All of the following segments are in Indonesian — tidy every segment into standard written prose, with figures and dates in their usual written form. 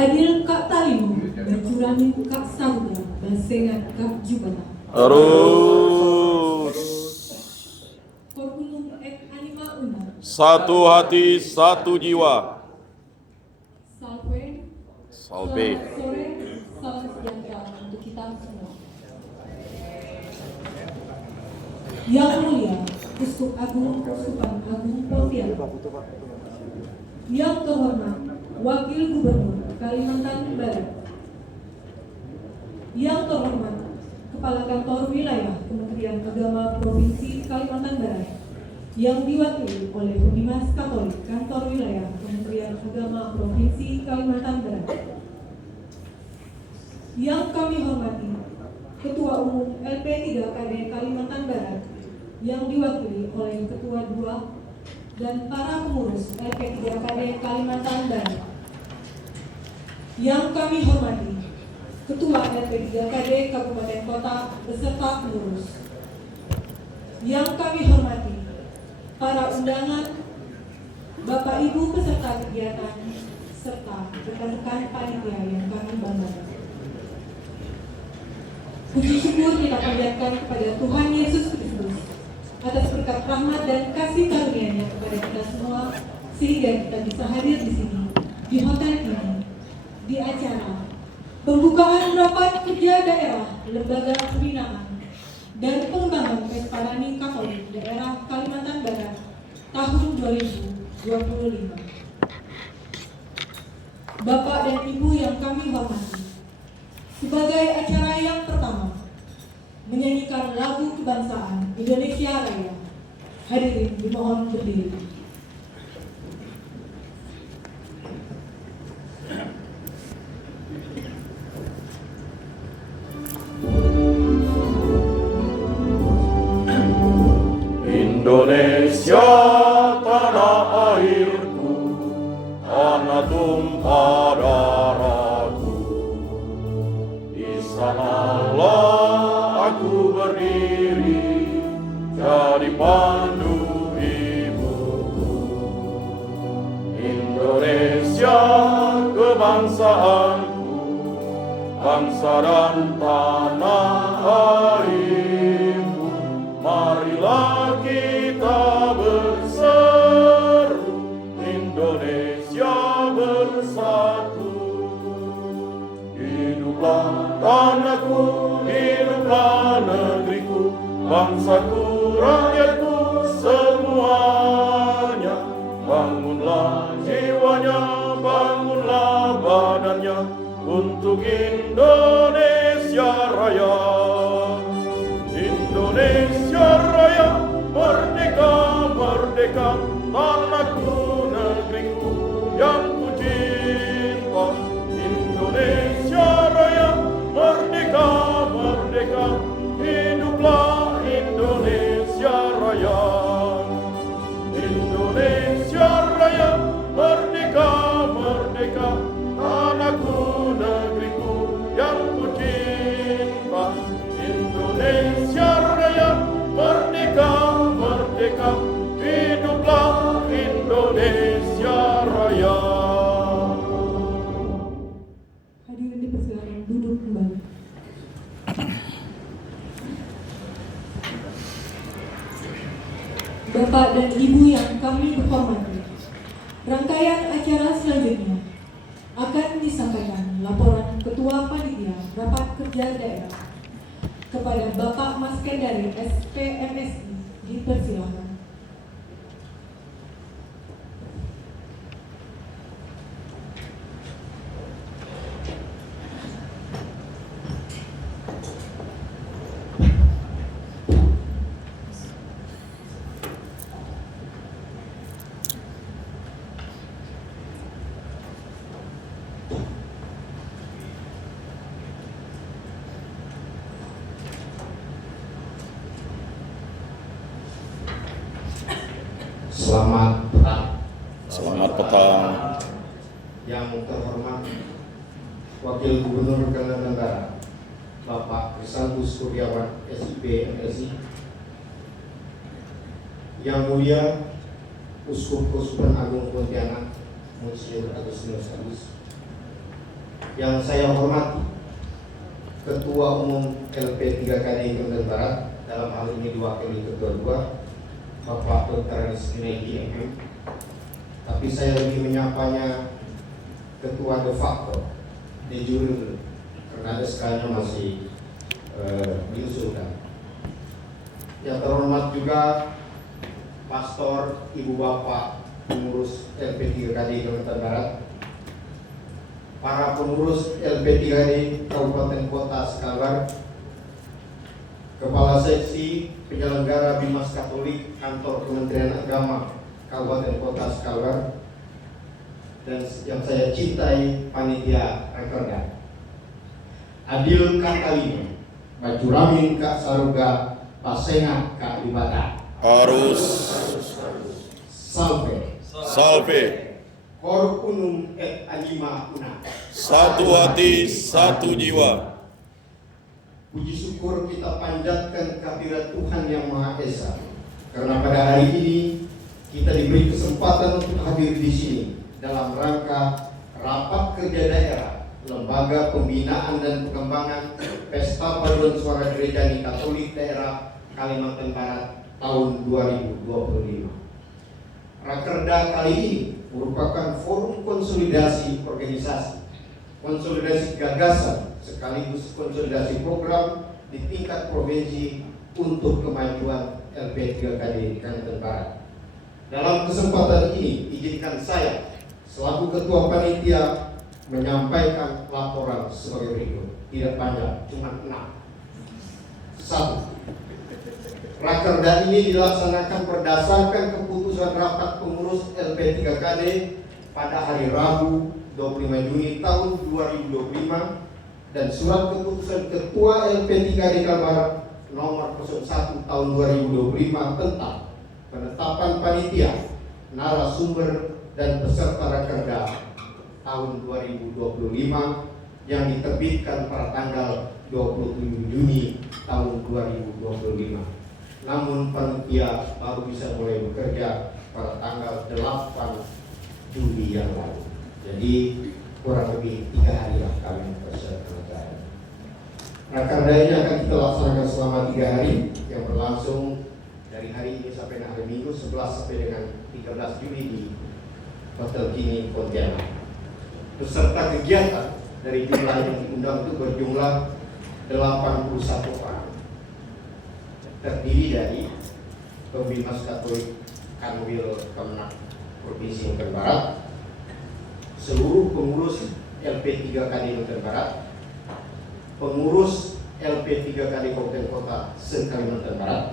Adil Kak Talimu, Bacuranin Kak Saruda, Basengat Kak Jubata. Terus. Korunum ek anima una. Satu hati, satu jiwa. Salve. Salve. Selamat sore, salam sejahtera untuk kita semua. Yang mulia, Uskup Agung Uskupan Agung Pontianak. Yang terhormat, Wakil Gubernur Kalimantan Barat. Yang terhormat, Kepala Kantor Wilayah Kementerian Agama Provinsi Kalimantan Barat, yang diwakili oleh Pendimas Katolik Kantor Wilayah Kementerian Agama Provinsi Kalimantan Barat. Yang kami hormati, Ketua Umum LP3KD Kalimantan Barat, yang diwakili oleh Ketua 2 dan para pengurus LP3KD Kalimantan Barat. Yang kami hormati, Ketua LP3KD Kabupaten Kota beserta pengurus. Yang kami hormati, para undangan, Bapak Ibu peserta kegiatan, serta rekan-rekan panitia yang kami banggakan. Puji syukur kita panjatkan kepada Tuhan Yesus Kristus atas berkat rahmat dan kasih karunia-Nya kepada kita semua, sehingga kita bisa hadir di sini, di hotel ini, di acara pembukaan rapat kerja daerah lembaga pembinaan dan pengembangan Pesparani Katolik daerah Kalimantan Barat tahun 2025. Bapak dan Ibu yang kami hormati, sebagai acara yang pertama menyanyikan lagu kebangsaan Indonesia Raya, hadirin dimohon berdiri. Indonesia tanah airku, tanah tumpah darahku. Di sanalah aku berdiri, jadi pandu ibuku. Indonesia kebangsaanku, bangsa dan tanah airku. Marilah kita berseru, Indonesia bersatu. Hiduplah tanahku, hiduplah negeriku, bangsaku, rakyatku semuanya. Bangunlah jiwanya, bangunlah badannya untuk Indonesia Raya. Indonesia Raya, merdeka, merdeka, tanahku, negeriku yang ku cinta. Indonesia Raya, merdeka, merdeka, hiduplah Indonesia Raya. Indonesia Raya, merdeka, merdeka, tanahku, negeriku yang ku cinta. Indonesia Raya, merdeka, merdeka, hiduplah Indonesia Raya. Hadirin dipersilakan duduk kembali. Bapak dan Ibu yang kami hormati, rangkaian acara selanjutnya akan disampaikan laporan Ketua Panitia Rapat Kerja Daerah kepada Bapak Mas Kendari SPMSI. Dipersilakan. Selamat petang. Selamat petang. Yang terhormat Wakil Gubernur Kalimantan Barat, Bapak Krisnandus Kurniawan, SIP MSI. Yang mulia Uskup Uskupan Agung Pontianak, Monsinyur Agustinus Agus. Yang saya hormati Ketua Umum LP3KD Kalimantan Barat, dalam hal ini diwakili Ketua 2 Bapak Dr. Anies Junaidi MM. Tapi saya lebih menyapanya Ketua de facto, de jure, karena SK-nya masih diusulkan. Yang terhormat juga Pastor, Ibu Bapak pengurus LP3KD Kalimantan Barat, para pengurus LP3KD Kabupaten Kota Skalbar, Kepala Seksi Penyelenggara Bimas Katolik Kantor Kementerian Agama Kabupaten Kota Skalbar, dan yang saya cintai panitia rekorda, Adil Kak Kalima, Bajuramin Kak Saruga, Pasenga Kak Libata, harus Salve Kor Unum et Anima Una, satu hati, satu jiwa. puji syukur kita panjatkan kehadirat Tuhan Yang Maha Esa, karena pada hari ini kita diberi kesempatan untuk hadir di sini dalam rangka rapat kerja daerah Lembaga Pembinaan dan Pengembangan Pesta Paduan Suara Gereja Katolik Daerah Kalimantan Barat tahun 2025. Rakerda kali ini merupakan forum konsolidasi organisasi, konsolidasi gagasan, sekaligus konsolidasi program di tingkat provinsi untuk kemajuan LP3KD Kalimantan Barat. Dalam kesempatan ini, izinkan saya selaku Ketua Panitia menyampaikan laporan sebagai berikut. Tidak panjang, cuma 6. 1. Rakerda ini dilaksanakan berdasarkan keputusan rapat pengurus LP3KD pada hari Rabu 25 Juni tahun 2025 dan surat keputusan Ketua LP3KD Kalbar nomor 01 tahun 2025 tentang penetapan panitia, narasumber dan peserta rakerda tahun 2025 yang diterbitkan pada tanggal 27 Juni tahun 2025. Namun panitia baru bisa mulai bekerja pada tanggal 8 Juli yang lalu. Jadi kurang lebih 3 hari lah kami berserta. Rakerda ini akan kita laksanakan selama 3 hari yang berlangsung dari hari ini sampai hari Minggu 11 sampai dengan 13 Juli di Hotel Kini Pontianak. Peserta kegiatan dari jumlah yang diundang itu berjumlah 81 orang, terdiri dari Pembimas Katolik Kanwil Kemenak Provinsi Kalimantan Barat, seluruh pengurus LP3KD Kalimantan Barat, pengurus LP3KD Kabupaten Kota se-Kalimantan Barat,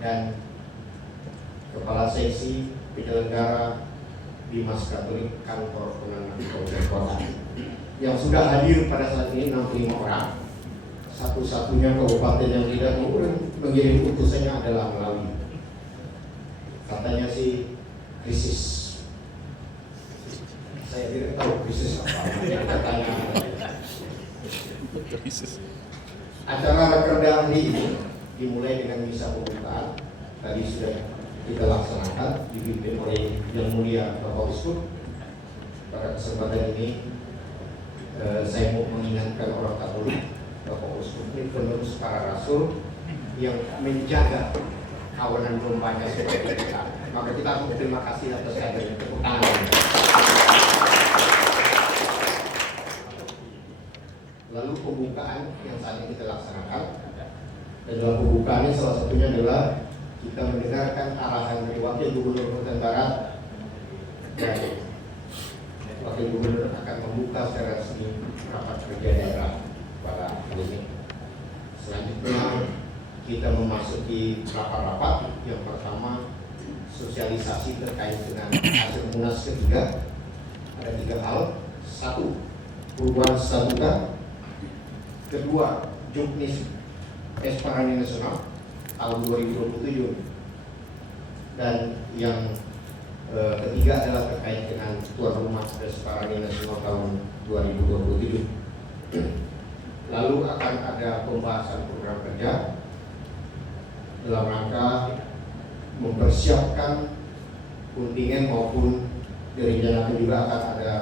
dan Kepala Seksi Penyelenggara Bimas Katolik Kantor Kemenak Kabupaten Kota. Yang sudah hadir pada saat ini 65 orang. Satu-satunya kabupaten yang tidak mengirim utusannya adalah Melawi. Katanya sih krisis. Saya tidak tahu krisis apa. Katanya acara rakerda hari ini dimulai dengan misa pembukaan. Tadi sudah kita laksanakan dipimpin oleh Yang Mulia Bapak Uskup. Pada kesempatan ini saya mau mengingatkan orang Katolik, Bapak Uskup ini penerus para rasul yang menjaga kawanan dombanya seperti kita. Maka kita harus berterima kasih atas hadirnya tepuk tangan. Lalu pembukaan yang saat ini kita laksanakan, dan dalam pembukaannya salah satunya adalah kita mendengarkan arahan dari Wakil Gubernur Kalimantan Barat, dan Wakil Gubernur akan membuka secara resmi rapat kerja daerah pada hari ini. Selanjutnya kita memasuki rapat-rapat. Yang pertama, sosialisasi terkait dengan hasil munas ketiga. Ada 3 hal. 1, perubahan statuta. 2, Juknis Esparani Nasional tahun 2027. Dan yang ketiga adalah terkait dengan tuan rumah Esparani Nasional tahun 2027. Lalu akan ada pembahasan program kerja dalam rangka mempersiapkan kontingen maupun direncanakan juga akan ada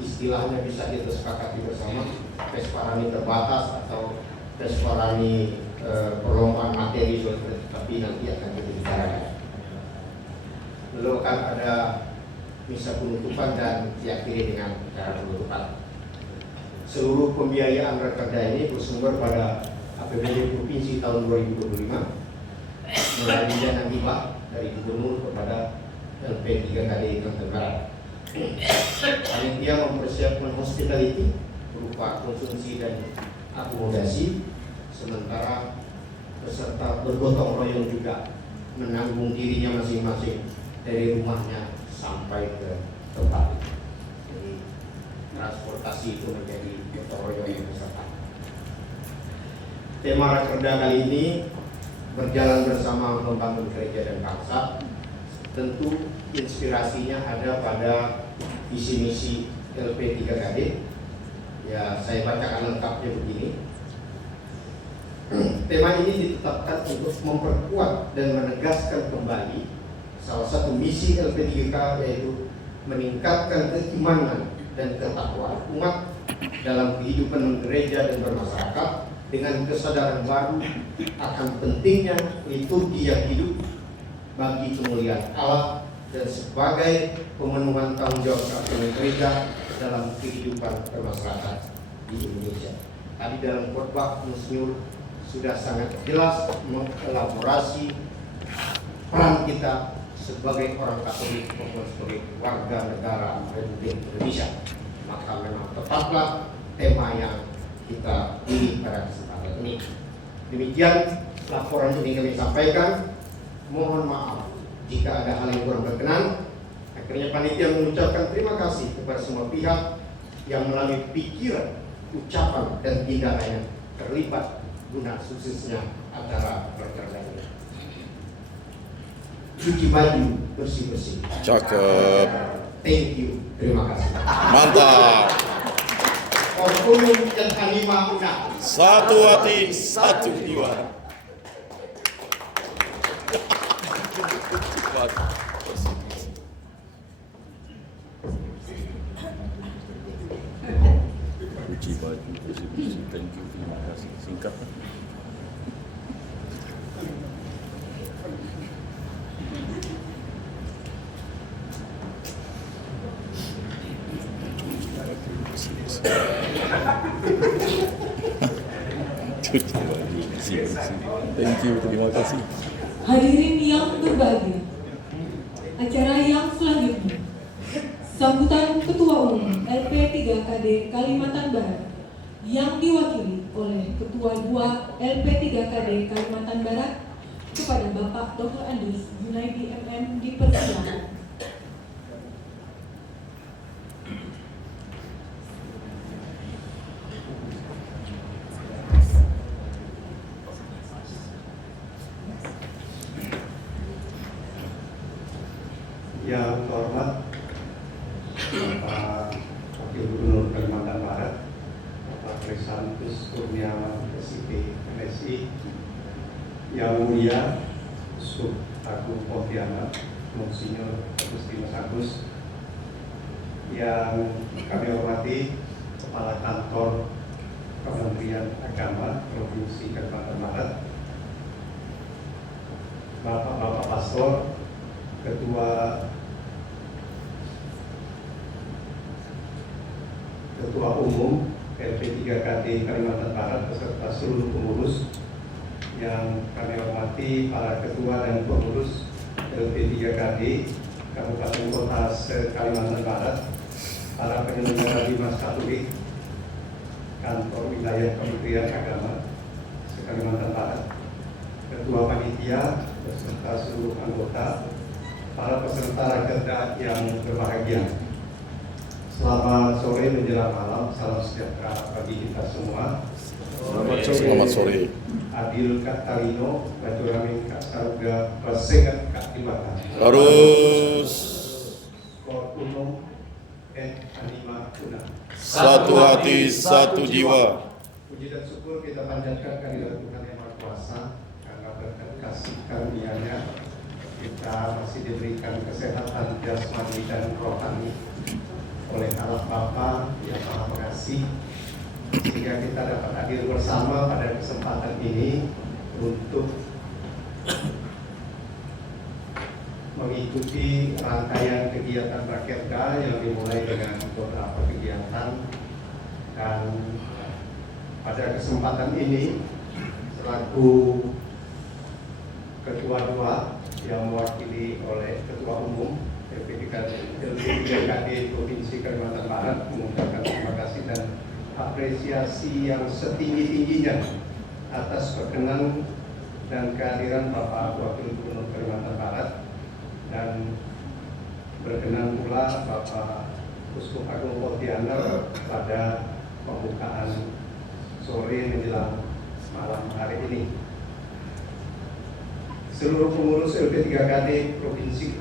istilahnya bisa kita sepakati bersama, Pesparani terbatas atau Pesparani perlombaan materi seperti, tapi nanti akan kita bicarakan. Lalu akan ada misa penutupan dan diakhiri dengan cara penutupan. Seluruh pembiayaan rakerda ini bersumber pada APBD Provinsi tahun 2025 melalui dana hibah dari Gubernur kepada LP3KD Kalimantan Barat. Panitia mempersiapkan hospitality berupa konsumsi dan akomodasi, sementara peserta bergotong royong juga menanggung dirinya masing-masing dari rumahnya sampai ke tempat. Jadi transportasi itu menjadi gotong royong yang peserta. Tema Rakerda kali ini berjalan bersama membangun gereja dan bangsa. Tentu inspirasinya ada pada visi misi LP3KD. Ya, saya bacakan lengkapnya begini. Tema ini ditetapkan untuk memperkuat dan menegaskan kembali salah satu misi LP3K, yaitu meningkatkan keimanan dan ketakwaan umat dalam kehidupan gereja dan bermasyarakat dengan kesadaran baru akan pentingnya liturgi yang hidup bagi kemuliaan Allah dan sebagai pemenuhan tanggung jawab keagamaan gereja dalam kehidupan bermasyarakat di Indonesia. Tadi dalam khotbah Monsinyur sudah sangat jelas mengelaborasi peran kita sebagai orang Katolik maupun sebagai warga negara Republik Indonesia. Maka memang tetaplah tema yang kita pilih pada kesempatan ini. Demikian laporan ini kami sampaikan. Mohon maaf jika ada hal yang kurang berkenan. Akhirnya panitia mengucapkan terima kasih kepada semua pihak yang melalui pikiran, ucapan, dan tindakannya terlibat guna suksesnya acara Rakerda ini. Cuci baju bersih-bersih. Cakep. Thank you. Terima kasih. Mantap. Orkunum dan Hanima Una. Satu hati, satu jiwa. Cuci baju bersih-bersih. Thank you. Terima kasih. Singkat. Cuci baju bersih-bersih. Thank you. Terima kasih. Hadirin yang berbahagia, acara yang selanjutnya sambutan Ketua Umum LP3KD Kalimantan Barat yang diwakili oleh Ketua 2 LP3KD Kalimantan Barat kepada Bapak Dr. Andus Junaidi MM dipersilakan. Yang terhormat Bapak Wakil Gubernur Kalimantan Barat, Bapak Krisantus Kurniawan SIP MSI, yang mulia Uskup Agung Pontianak Monsinyur Agustinus Agus, yang kami hormati Kepala Kantor Kementerian Agama Provinsi Kalimantan Barat, Bapak-bapak pastor, Ketua Umum LP3KD Kalimantan Barat beserta seluruh pengurus yang kami hormati, para ketua dan pengurus LP3KD Kabupaten Kota se-Kalimantan Barat, para penyelenggara Dimas Katolik, kantor wilayah Kementerian Agama se-Kalimantan Barat, ketua panitia beserta seluruh anggota, para peserta Rakerda yang berbahagia. Selamat sore menjelang malam, salam sejahtera bagi kita semua. Selamat sore. Adil Kak Tarino, Bacurami Kak Saruga, Basengat Kak Timatan. Harus Korunum Hanima Una. satu hati, satu jiwa. Puji dan syukur kita panjatkan kehadirat Tuhan Yang Maha Kuasa, karena berkat kasih karunia-Nya kita masih diberikan kesehatan jasmani dan rohani. oleh Allah Bapa yang Maha Pengasih, sehingga kita dapat hadir bersama pada kesempatan ini untuk mengikuti rangkaian kegiatan Rakerda yang dimulai dengan beberapa kegiatan. Dan pada kesempatan ini selaku Ketua 2 yang mewakili oleh Ketua Umum LP3KD Provinsi Kalimantan Barat mengucapkan terima kasih dan apresiasi yang setinggi-tingginya atas perkenan dan kehadiran Bapak Wakil Gubernur Kalimantan Barat, dan berkenan pula Bapak Uskup Agung Pontianak pada pembukaan sore menjelang malam hari ini. Seluruh pengurus LP3KD Provinsi,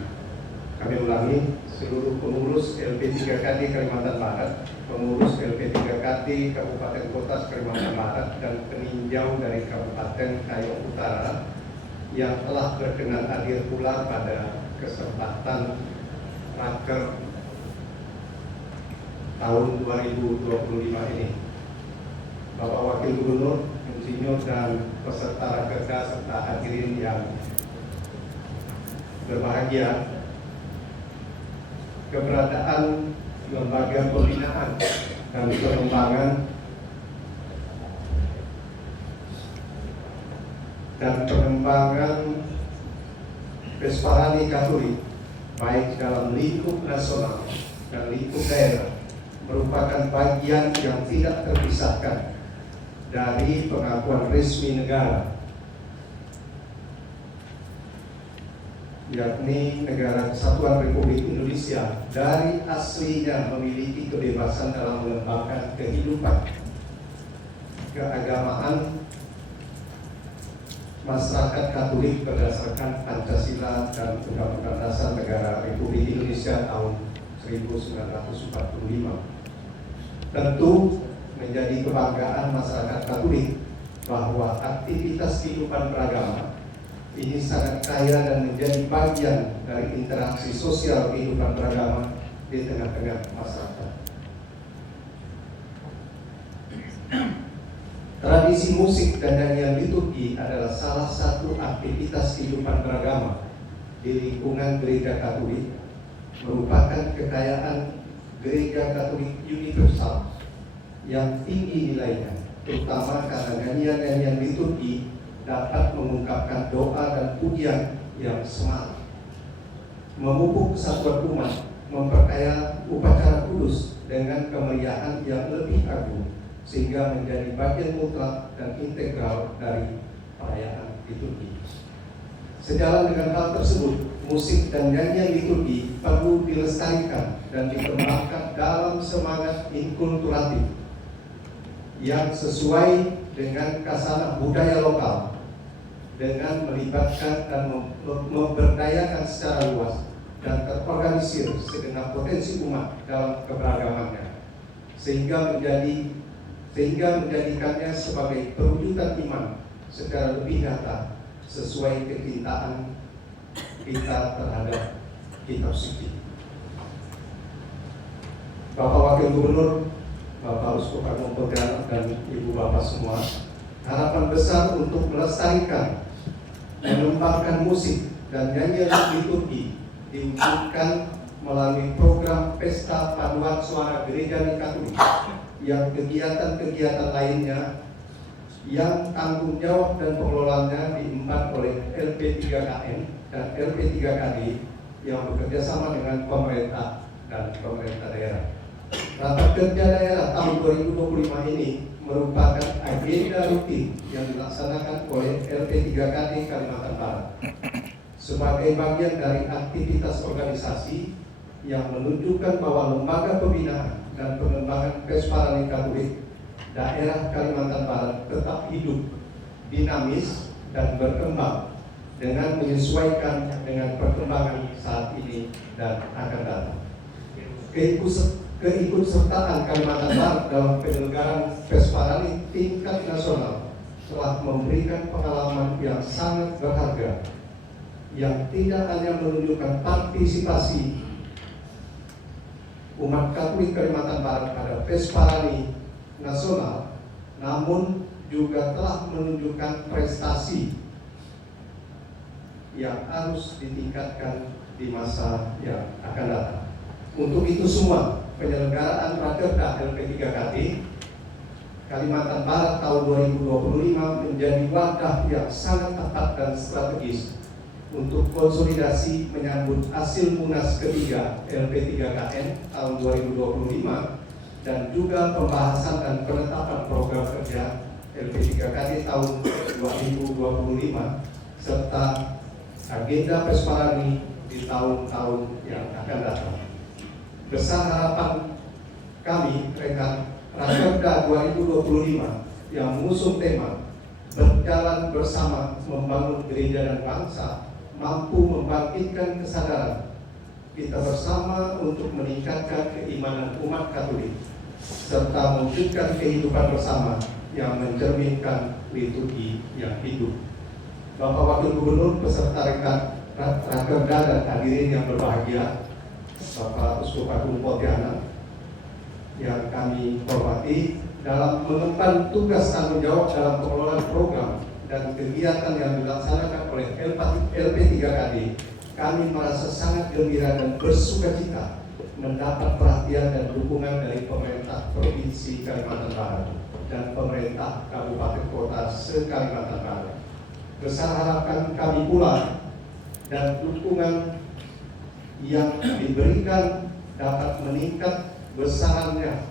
kami ulangi, seluruh pengurus LP3KD Kalimantan Barat, pengurus LP3KD Kabupaten Kota Kalimantan Barat, dan peninjau dari Kabupaten Kayong Utara yang telah berkenan hadir pula pada kesempatan Raker tahun 2025 ini. Bapak Wakil Gubernur, Insinyur, dan peserta Rakerda serta hadirin yang berbahagia, keberadaan lembaga pembinaan dan pengembangan Vesparani Katolik baik dalam lingkup nasional dan lingkup daerah merupakan bagian yang tidak terpisahkan dari pengakuan resmi negara, yakni Negara Kesatuan Republik Indonesia dari aslinya memiliki kebebasan dalam mengembangkan kehidupan keagamaan masyarakat Katolik berdasarkan Pancasila dan Undang-Undang Dasar Negara Republik Indonesia tahun 1945. Tentu menjadi kebanggaan masyarakat Katolik bahwa aktivitas kehidupan beragama ini sangat kaya dan menjadi bagian dari interaksi sosial kehidupan beragama di tengah-tengah masyarakat. Tradisi musik dan nyanyian liturgi adalah salah satu aktivitas kehidupan beragama di lingkungan gereja Katolik, merupakan kekayaan gereja Katolik universal yang tinggi nilainya, terutama karena nyanyian-nyanyian liturgi dapat mengungkapkan doa dan pujian yang semangat, memupuk kesatuan umat, memperkaya upacara kudus dengan kemeriahan yang lebih agung, sehingga menjadi bagian mutlak dan integral dari perayaan liturgi. Sejalan dengan hal tersebut, musik dan nyanyian liturgi perlu dilestarikan dan dikembangkan dalam semangat inkulturatif yang sesuai dengan khasanah budaya lokal, dengan melibatkan dan memberdayakan secara luas dan terorganisir segenap potensi umat dalam keberagamannya, sehingga menjadikannya sebagai perwujudan iman secara lebih nyata sesuai kecintaan kita terhadap kitab suci. Bapak Wakil Gubernur, Bapak Uskup Agung Pontianak, dan Ibu Bapak semua, harapan besar untuk melestarikan, mengembangkan musik dan nyanyian liturgi diwujudkan melalui program Pesta Paduan Suara Gereja Katolik, yang kegiatan-kegiatan lainnya yang tanggung jawab dan pengelolaannya diemban oleh LP3KN dan LP3KD yang bekerjasama dengan pemerintah dan pemerintah daerah. Rapat kerja daerah tahun 2025 ini merupakan agenda rutin yang dilaksanakan oleh LP3KD Kalimantan Barat sebagai bagian dari aktivitas organisasi yang menunjukkan bahwa lembaga pembinaan dan pengembangan Vesparani Katolik daerah Kalimantan Barat tetap hidup, dinamis, dan berkembang dengan menyesuaikan dengan perkembangan saat ini dan akan datang. Keikutsertaan Kalimantan Barat dalam penyelenggaraan Vesparani tingkat nasional telah memberikan pengalaman yang sangat berharga, yang tidak hanya menunjukkan partisipasi umat Katolik Kalimantan Barat pada Pesparani Nasional, namun juga telah menunjukkan prestasi yang harus ditingkatkan di masa yang akan datang. Untuk itu semua, penyelenggaraan Rakerda LP3KT Kalimantan Barat tahun 2025 menjadi wadah yang sangat tepat dan strategis untuk konsolidasi menyambut hasil Munas ketiga LP3KN tahun 2025 dan juga pembahasan dan penetapan program kerja LP3KT tahun 2025 serta agenda Pesparani di tahun-tahun yang akan datang. Besar harapan kami rekan Rakerda 2025 yang mengusung tema berjalan bersama membangun gereja dan bangsa mampu membangkitkan kesadaran kita bersama untuk meningkatkan keimanan umat Katolik serta mewujudkan kehidupan bersama yang mencerminkan liturgi yang hidup. Bapak Wakil Gubernur beserta rekan Rakerda dan hadirin yang berbahagia, Bapak Uskup Agung Pontianak yang kami hormati, dalam mengemban tugas tanggung jawab dalam pengelolaan program dan kegiatan yang dilaksanakan oleh LP3KD, kami merasa sangat gembira dan bersukacita mendapat perhatian dan dukungan dari pemerintah Provinsi Kalimantan Barat dan pemerintah Kabupaten Kota se-Kalimantan Barat. Besar harapan kami pula dan dukungan yang diberikan dapat meningkat besarannya.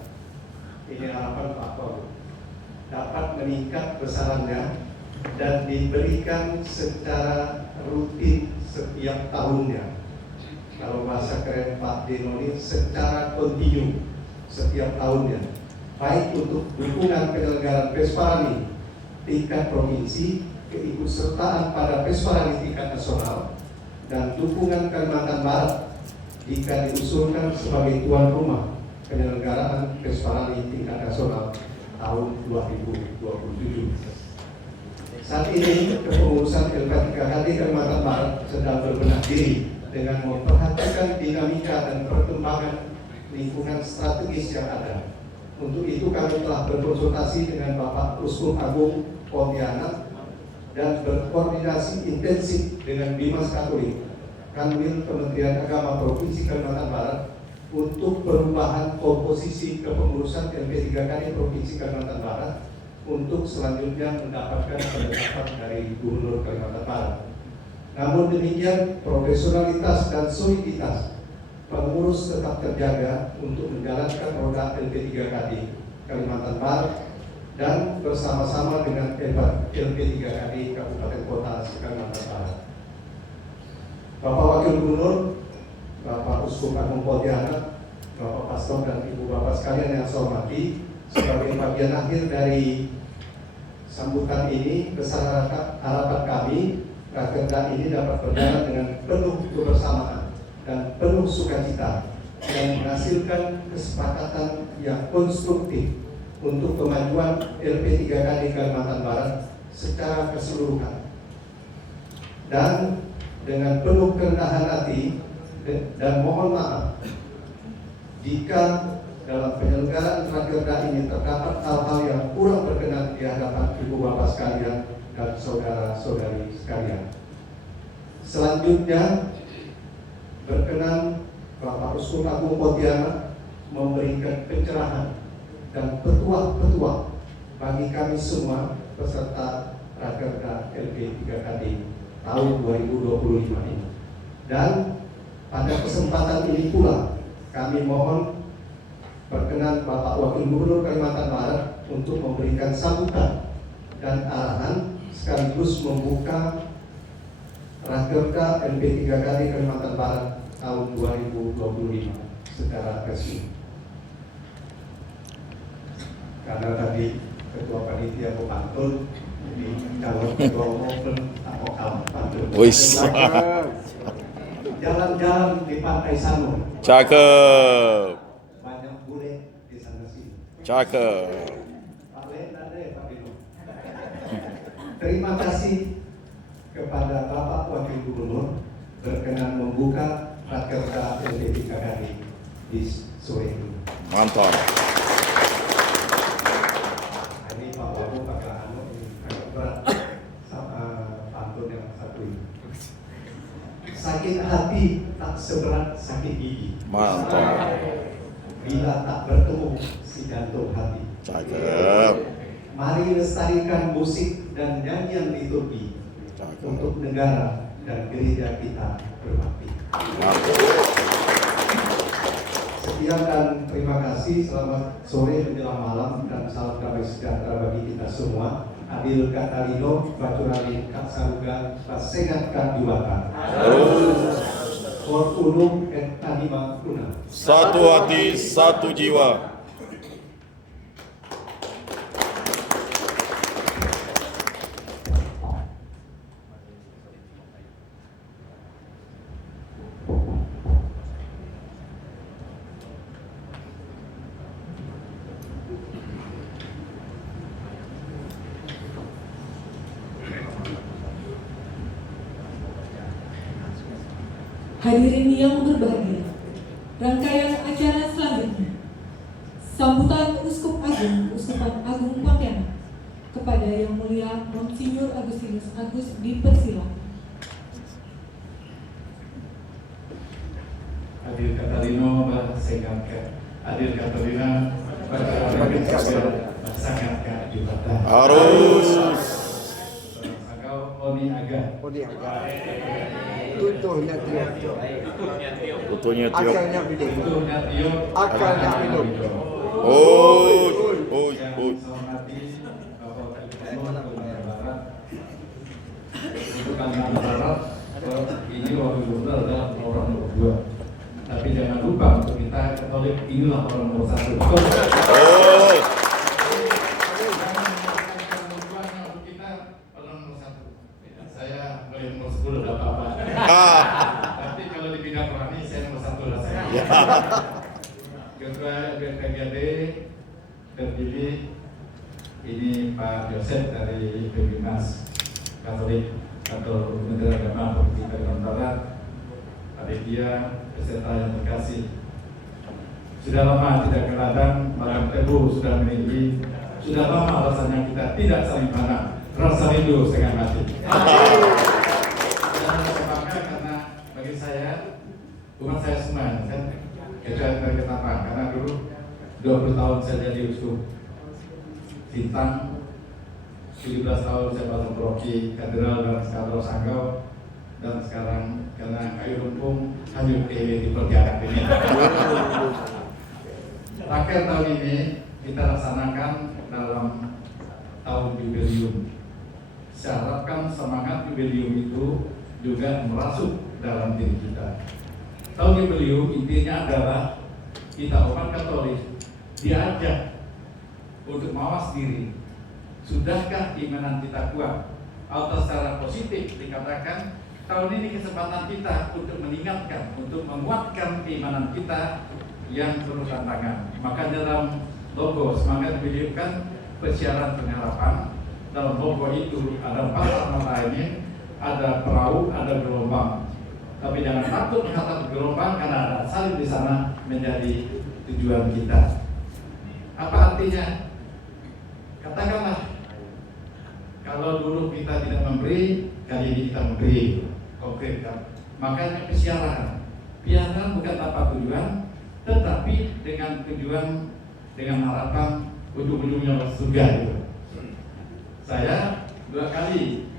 Ini harapan Pak Wagub, dapat meningkat besarannya dan diberikan secara rutin setiap tahunnya. Kalau bahasa keren Pak Denoni, secara kontinu setiap tahunnya, baik untuk dukungan penyelenggaraan Pesparani tingkat provinsi, keikutsertaan pada Pesparani tingkat nasional, dan dukungan Kalimantan Barat jika diusulkan sebagai tuan rumah penyelenggaraan Pesparani tingkat nasional tahun 2027. Saat ini kepengurusan LP3KT Kalimantan Barat sedang berbenah diri dengan memperhatikan dinamika dan perkembangan lingkungan strategis yang ada. Untuk itu kami telah berkonsultasi dengan Bapak Uskup Agung Pontianak dan berkoordinasi intensif dengan Bimas Katolik, Kanwil Kementerian Agama Provinsi Kalimantan Barat untuk perubahan komposisi kepengurusan LP3KD Provinsi Kalimantan Barat untuk selanjutnya mendapatkan penetapan dari Gubernur Kalimantan Barat. Namun demikian, profesionalitas dan soliditas pengurus tetap terjaga untuk menjalankan roda LP3KD Kalimantan Barat dan bersama-sama dengan LP3KD Kabupaten Kota Kalimantan Barat. Bapak Wakil Gubernur, Bapak Uskup Agung Pontianak, Bapak Pastor dan Ibu Bapak sekalian yang saya hormati, sebagai bagian akhir dari sambutan ini, besar harapan kami Rakerda ini dapat berjalan dengan penuh kebersamaan dan penuh sukacita dan menghasilkan kesepakatan yang konstruktif untuk kemajuan LP3KD Kalimantan Barat secara keseluruhan. Dan dengan penuh kerendahan hati dan mohon maaf jika dalam penyelenggaraan Rakerda ini terdapat hal-hal yang kurang berkenan di hadapan Ibu Bapak sekalian dan saudara-saudari sekalian. Selanjutnya berkenan Bapak Uskup Agung Pontianak memberikan pencerahan dan petuah-petuah bagi kami semua peserta Rakerda LP3KD tahun 2025 ini. Dan pada kesempatan ini pula kami mohon berkenan Bapak Wakil Gubernur Kalimantan Barat untuk memberikan sambutan dan arahan sekaligus membuka Rakerda LP3KD Kalimantan Barat tahun 2025 secara resmi. Karena tadi Ketua Panitia Pemantun, jadi calon Ketua Umum atau calon pantun. Jalan-jalan di Pantai Sanur. Cakep. Banyak bule di sana sini. Cakep. Pak Lendade, Pak Bino. Terima kasih kepada Bapak Wakil Gubernur berkenan membuka Rakerda LP3KD di sore ini. Mantap. Ini Pak Wabu agak berat sama pantun yang satu ini. Sakit hati tak seberat sakit gigi. Mantap. Bila tak bertemu si gantung hati. Cakep. Mari lestarikan musik dan nyanyian liturgi Cakep. untuk negara dan gereja kita berbakti. Mantap. Sekian dan terima kasih. Selamat sore menjelang malam dan salam damai sejahtera bagi kita semua. Adil Katalino, Bacurali Kak Saruga, Pasengat Kak Juwata. For Ulum et Anima Una. Satu hati, satu jiwa. Hadirin yang berbahagia, rangkaian acara selanjutnya, sambutan Uskup Agung, Uskupan Agung Pontianak kepada Yang Mulia Monsinyur Agustinus Agus dipersilakan. Adil Katalino Basengangka, Adil Katalina Basengangka Juwata. Harus. Sagau Oni Aga. Tutuhnya tiup, Butuhnya tiup. akalnya biding, Tutuhnya tiup. akalnya minum. Oh, oh, Yang oh. saya hormati Bapak Gubernur Kalimantan Barat. Untuk Kalimantan Barat, ini Wakil Gubernur adalah orang nomor 2. Tapi jangan lupa untuk kita Katolik inilah orang nomor 1. Oh, Saya boleh nomor 10 tidak apa-apa. Tapi kalau di bidang rohani saya nomor 1 rasanya. ya. Ketua BPGD terpilih ini Pak Yosef dari Pembimas Katolik atau Menteri Agama Provinsi Kalimantan Barat. Panitia peserta yang terkasih. Sudah lama tidak ke ladang, malam tebu sudah meninggi. Sudah lama rasanya kita tidak saling pandang. Rasa rindu setengah mati. Dan saya bangga karena bagi saya, bukan saya semua, kan? Kecuali dari Ketapang, karena dulu 20 tahun saya jadi uskup Sintang, 17 tahun saya pasang Proki, Katedral dan Katedral Sanggau, dan sekarang karena kayu lumpung hanyut di perjalanan ini. Akhir tahun ini kita laksanakan dalam tahun jubileum. Saya harapkan semangat jubileum itu juga merasuk dalam diri kita. Tahun jubileum intinya adalah kita umat Katolik diajak untuk mawas diri. Sudahkah imanan kita kuat? Atau secara positif dikatakan tahun ini kesempatan kita untuk meningkatkan, untuk menguatkan keimanan kita yang penuh tantangan. Maka dalam logo semangat jubileum kan persiaran pengharapan. Dalam logo itu ada 4 warna lainnya, ada perahu, ada gelombang. Tapi jangan takut mengatakan gelombang karena ada salib di sana menjadi tujuan kita. Apa artinya? Katakanlah kalau dulu kita tidak memberi, kali ini kita memberi. Konkretkan. Makanya persiaran. Piaran bukan tanpa tujuan, tetapi dengan tujuan, dengan harapan ujung-ujungnya surga itu. Saya 2 kali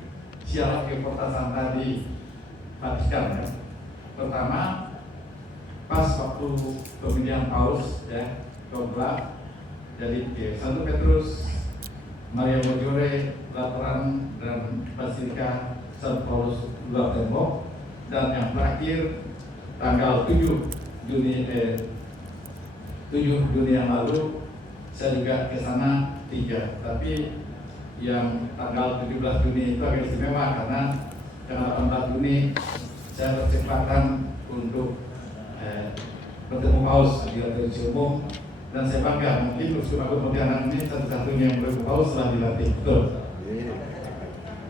siaran ke Kota Santa di Vatikan. Ya. Pertama, pas waktu pemilihan Paus ya, Dobla, jadi ke Santo Petrus, Maria Maggiore, Lateran dan Basilika San Paulus II Tembok, dan yang terakhir tanggal 7 Juni yang lalu saya juga ke sana 3, tapi yang tanggal 17 Juni itu agak istimewa karena tanggal 18 Juni saya berkesempatan untuk bertemu Paus di audiensi umum, dan saya bangga mungkin Uskup Agung Pontianak ini satu-satunya yang bertemu Paus setelah dilatih. Betul.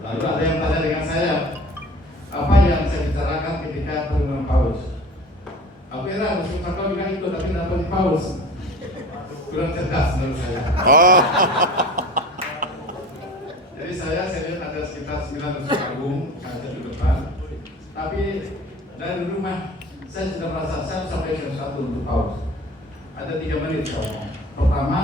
Lalu ada yang tanya dengan saya, apa yang saya bicarakan ketika pertemuan Paus? Aku heran masuk Sakau juga ikut, tapi dapat di paus. Kurang cerdas menurut saya. Jadi saya lihat ada sekitar 900 kagum ada di depan. Tapi dari rumah saya sudah merasa saya sampai jam 1 untuk paus. Ada 3 menit kalau. Pertama,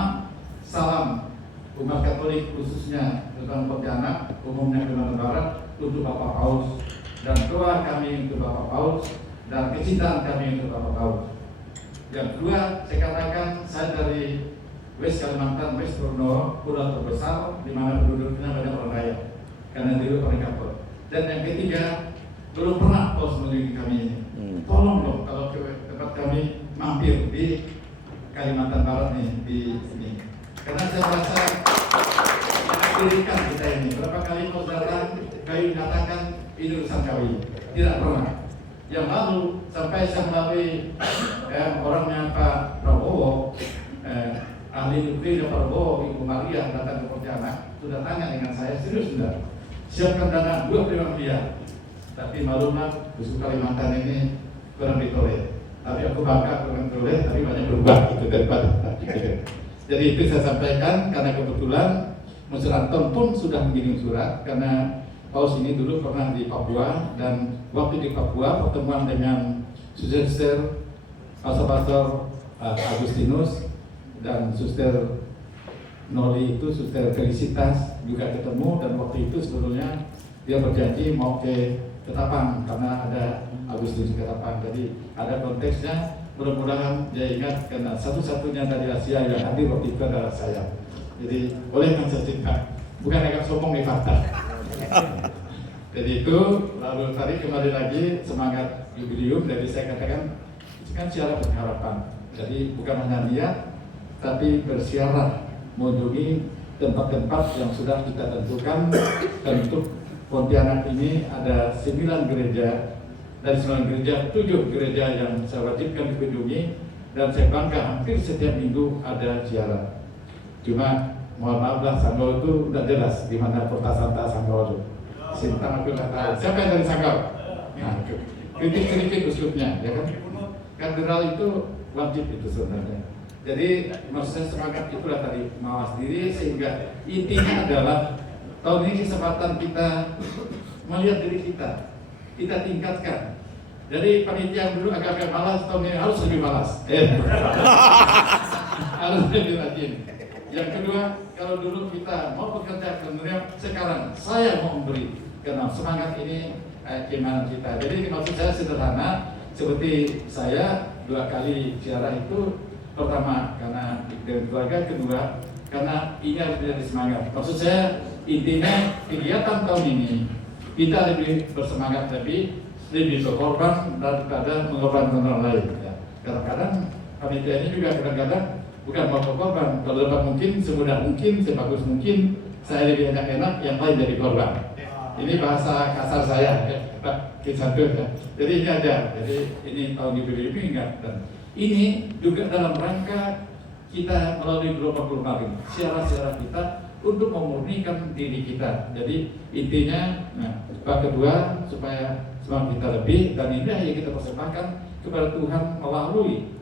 salam umat Katolik khususnya tentang Pontianak, umumnya Kalimantan Barat untuk Bapak Paus, dan doa kami untuk Bapak Paus, dan kecintaan kami untuk Bapak Paus. Yang kedua, saya katakan saya dari West Kalimantan, West Borneo, pulau terbesar di mana penduduknya banyak orang kaya, karena dulu orang Katolik. Dan yang ketiga, belum pernah Paus mengunjungi kami ini. Tolong dong kalau ke tempat kami mampir di Kalimantan Barat nih, di sini. Karena saya merasa dirikan kita ini. Berapa kali Paus datang, kami katakan ini urusan kami. Tidak pernah. Yang lalu sampai saya melalui orangnya Pak Prabowo, ahli nuklir Prabowo, Ibu Maria datang ke Pontianak, sudah tanya dengan saya, serius sudah siapkan dana 25 miliar. Tapi maklumlah Khusus Kalimantan ini kurang ditoleh. Tapi aku bangga kurang ditoleh, tapi banyak berubah gitu daripada. Jadi itu saya sampaikan karena kebetulan Monsieur Anton pun sudah mengirim surat karena Paus ini dulu pernah di Papua, dan waktu di Papua pertemuan dengan Suster Pastor Agustinus dan Suster Noli itu, Suster Felicitas juga ketemu, dan waktu itu sebetulnya dia berjanji mau ke Ketapang karena ada Agustinus Ketapang. Jadi ada konteksnya, mudah-mudahan dia ingat karena satu-satunya dari Asia yang hadir waktu itu adalah saya. Jadi boleh kan saya cerita, bukan agak sombong di fakta. Jadi itu, lalu tadi kembali lagi semangat jubileum, dari saya katakan itu kan siaran pengharapan. Jadi bukan hanya niat, tapi bersiarah mengunjungi tempat-tempat yang sudah kita tentukan. Dan untuk Pontianak ini ada 9 gereja. Dari 9 gereja, 7 gereja yang saya wajibkan dikunjungi, dan saya bangga hampir setiap minggu ada ziarah. Cuma mohon maaf lah, Sanggau itu udah jelas di mana Kota Santa Sanggau itu. Sintang aku nggak tahu. Siapa yang dari Sanggau? Nah, kritik sedikit uslubnya, ya kan? Katedral itu wajib itu sebenarnya. Jadi maksud saya semangat itulah tadi, mawas diri, sehingga intinya adalah tahun ini kesempatan kita melihat diri kita tingkatkan. Jadi panitia yang dulu agak-agak malas, tahun ini harus lebih malas. Harus lebih rajin. Yang kedua, kalau dulu kita mau bekerja, kemudian sekarang saya mau memberi, karena semangat ini keimanan kita. Jadi maksud saya sederhana, seperti saya 2 kali ziarah itu, pertama karena dengan keluarga, kedua karena ini harus menjadi semangat. Maksud saya intinya kegiatan tahun ini kita lebih bersemangat, lebih berkorban daripada mengorbankan orang lain. Ya. Kadang-kadang panitia ini juga kadang-kadang bukan mau berkorban, kalau dapat mungkin semudah mungkin, sebagus mungkin, saya lebih enak yang lain jadi korban. Ini bahasa kasar saya, Pak Kisatu ya. Jadi ini aja, jadi ini tahun jubileum ini enggak. Dan ini juga dalam rangka kita melalui gelombang ini, siara-siara kita untuk memurnikan diri kita. Jadi intinya, kedua supaya semangat kita lebih, dan ini yang kita persembahkan kepada Tuhan melalui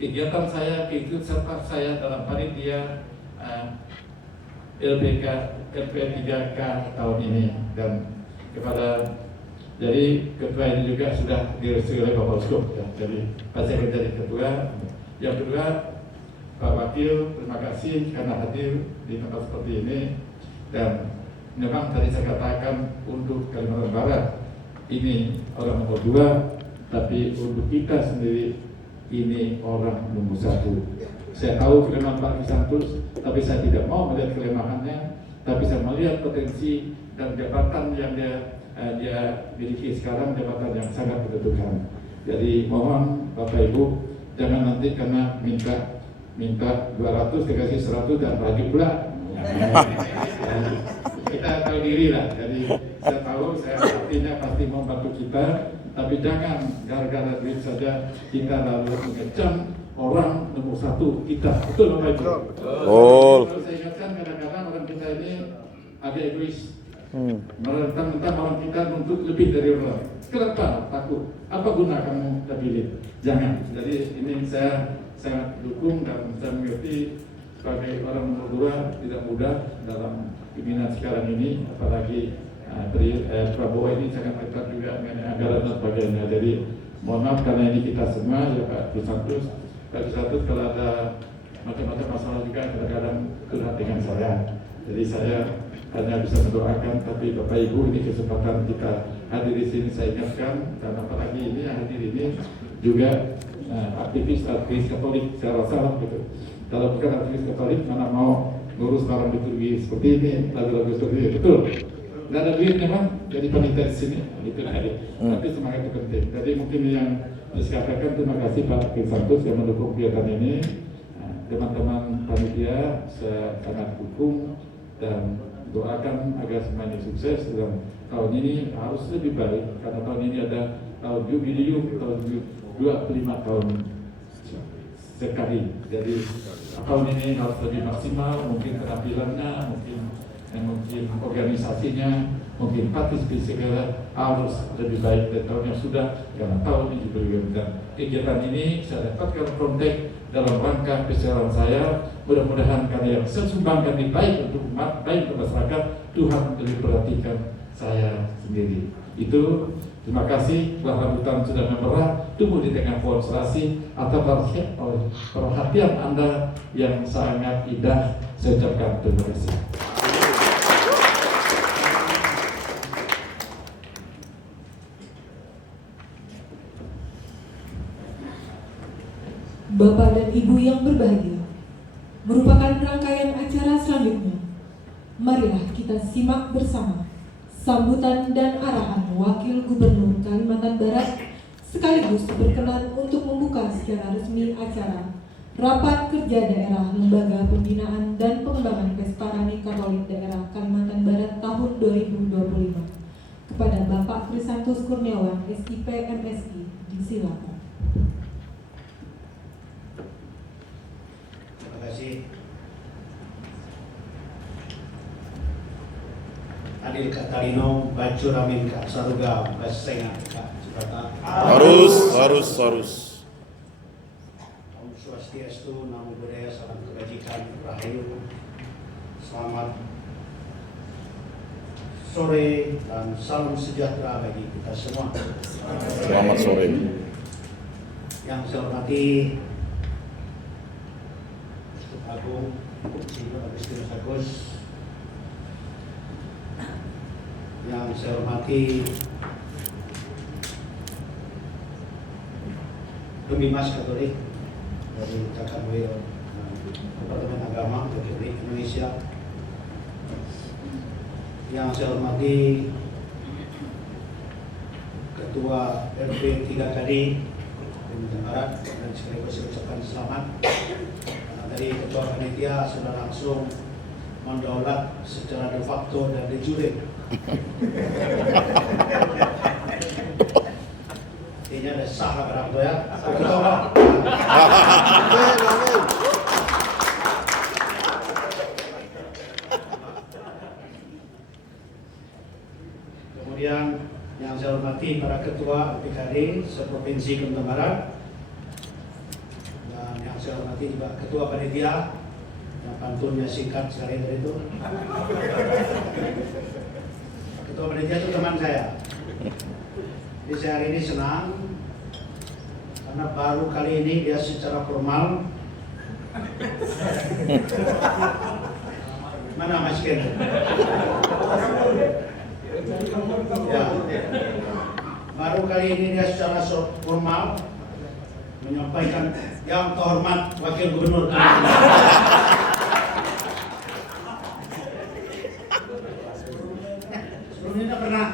kegiatan saya, keikut serta saya dalam panitia LPK LP3K tahun ini, dan kepada jadi ketua ini juga sudah direstui oleh Bapak Uskup ya. Jadi saya menjadi ketua. Yang kedua, Pak Wakil, terima kasih karena hadir di tempat seperti ini. Dan memang tadi saya katakan untuk Kalimantan Barat ini orang nomor 2, tapi untuk kita sendiri ini orang nomor 1. Saya tahu kelemahan Pak Kisantus, tapi saya tidak mau melihat kelemahannya, tapi saya melihat potensi dan jabatan yang dia miliki sekarang, jabatan yang sangat menentukan. Jadi mohon Bapak Ibu jangan nanti karena minta 200 dikasih 100 dan baju pula. Kita tahu diri lah. Jadi saya tahu saya artinya pasti membantu kita, tapi jangan gara-gara duit saja kita lalu mengecam orang nomor 1 kita. Betul Bapak Ibu? Oh. Kalau saya ingatkan kadang-kadang orang kita ini agak egois. Mentang-mentang orang kita nuntut lebih dari orang. Kenapa takut? Apa guna kamu terpilih? Jangan. Jadi ini saya sangat dukung dan saya mengerti sebagai orang Madura tidak mudah dalam pimpinan sekarang ini, apalagi Prabowo ini sangat ketat juga mengenai anggaran dan sebagainya. Jadi mohon maaf karena ini kita semua ya Pak Krisantus. Pak Krisantus kalau ada macam-macam masalah juga kadang-kadang curhat dengan saya. Jadi saya hanya bisa mendoakan, tapi Bapak Ibu ini kesempatan kita hadir di sini saya ingatkan, dan apalagi ini yang hadir ini juga aktivis Katolik saya rasa gitu. Kalau bukan aktivis Katolik mana mau ngurus barang liturgi seperti ini, lagu-lagu seperti ini, betul? Nggak ada duit memang jadi panitia di sini, itu ada. Tapi semangat itu penting. Jadi mungkin yang saya katakan terima kasih Pak Krisantus yang mendukung kegiatan ini. Teman-teman panitia saya sangat dukung dan doakan agar semuanya sukses dalam tahun ini harus lebih baik karena tahun ini ada tahun jubileum tahun 25 tahun sekali. Jadi tahun ini harus lebih maksimal, mungkin penampilannya, mungkin organisasinya, mungkin partisipasi segala harus lebih baik dari tahun yang sudah karena tahun ini jubileum. Dan kegiatan ini saya dapatkan kontak dalam rangka kesehatan saya. Mudah-mudahan karya yang saya sumbangkan ini baik untuk umat, baik untuk masyarakat, Tuhan lebih perhatikan saya sendiri. Itu terima kasih. Buah rambutan sudah memerah, tumbuh di tengah pohon serasi, atau perhatian Anda yang sangat indah. Saya ucapkan terima kasih. Bapak dan Ibu yang berbahagia, merupakan rangkaian acara selanjutnya. Marilah kita simak bersama sambutan dan arahan Wakil Gubernur Kalimantan Barat sekaligus berkenan untuk membuka secara resmi acara Rapat Kerja Daerah Lembaga Pembinaan dan Pengembangan Pestani Katolik Daerah Kalimantan Barat tahun 2025 kepada Bapak Krisantus Kurniawan, SIP MSI. Disilakan. Terima kasih. Adil Katalino bacu ramin Kak Saruga Basenga Kak Jakarta. Harus. Om Swastiastu, Namo Buddhaya, salam kebajikan, rahayu. Selamat sore dan salam sejahtera bagi kita semua. Selamat sore. Yang saya hormati Agung Ibu Agustinus Agus, yang saya hormati Pembimas Katolik dari KKW Departemen Agama Republik Indonesia, yang saya hormati Ketua RP 3 KD Kalimantan Barat, dan sekaligus saya ucapkan selamat. Dari Ketua Panitia sudah langsung mendaulat secara de facto dan de jure. Artinya ada sah lah barang itu ya. Ketua. Kemudian yang saya hormati para Ketua PKD seprovinsi Kalimantan Barat, saya hormati juga Ketua Panitia yang pantunnya singkat sekali dari itu. Ketua Panitia itu teman saya. Jadi saya hari ini senang karena baru kali ini dia secara formal. Mana Mas Ken? Ya. Baru kali ini dia secara formal menyampaikan yang terhormat Wakil Gubernur. Sebelumnya tidak pernah.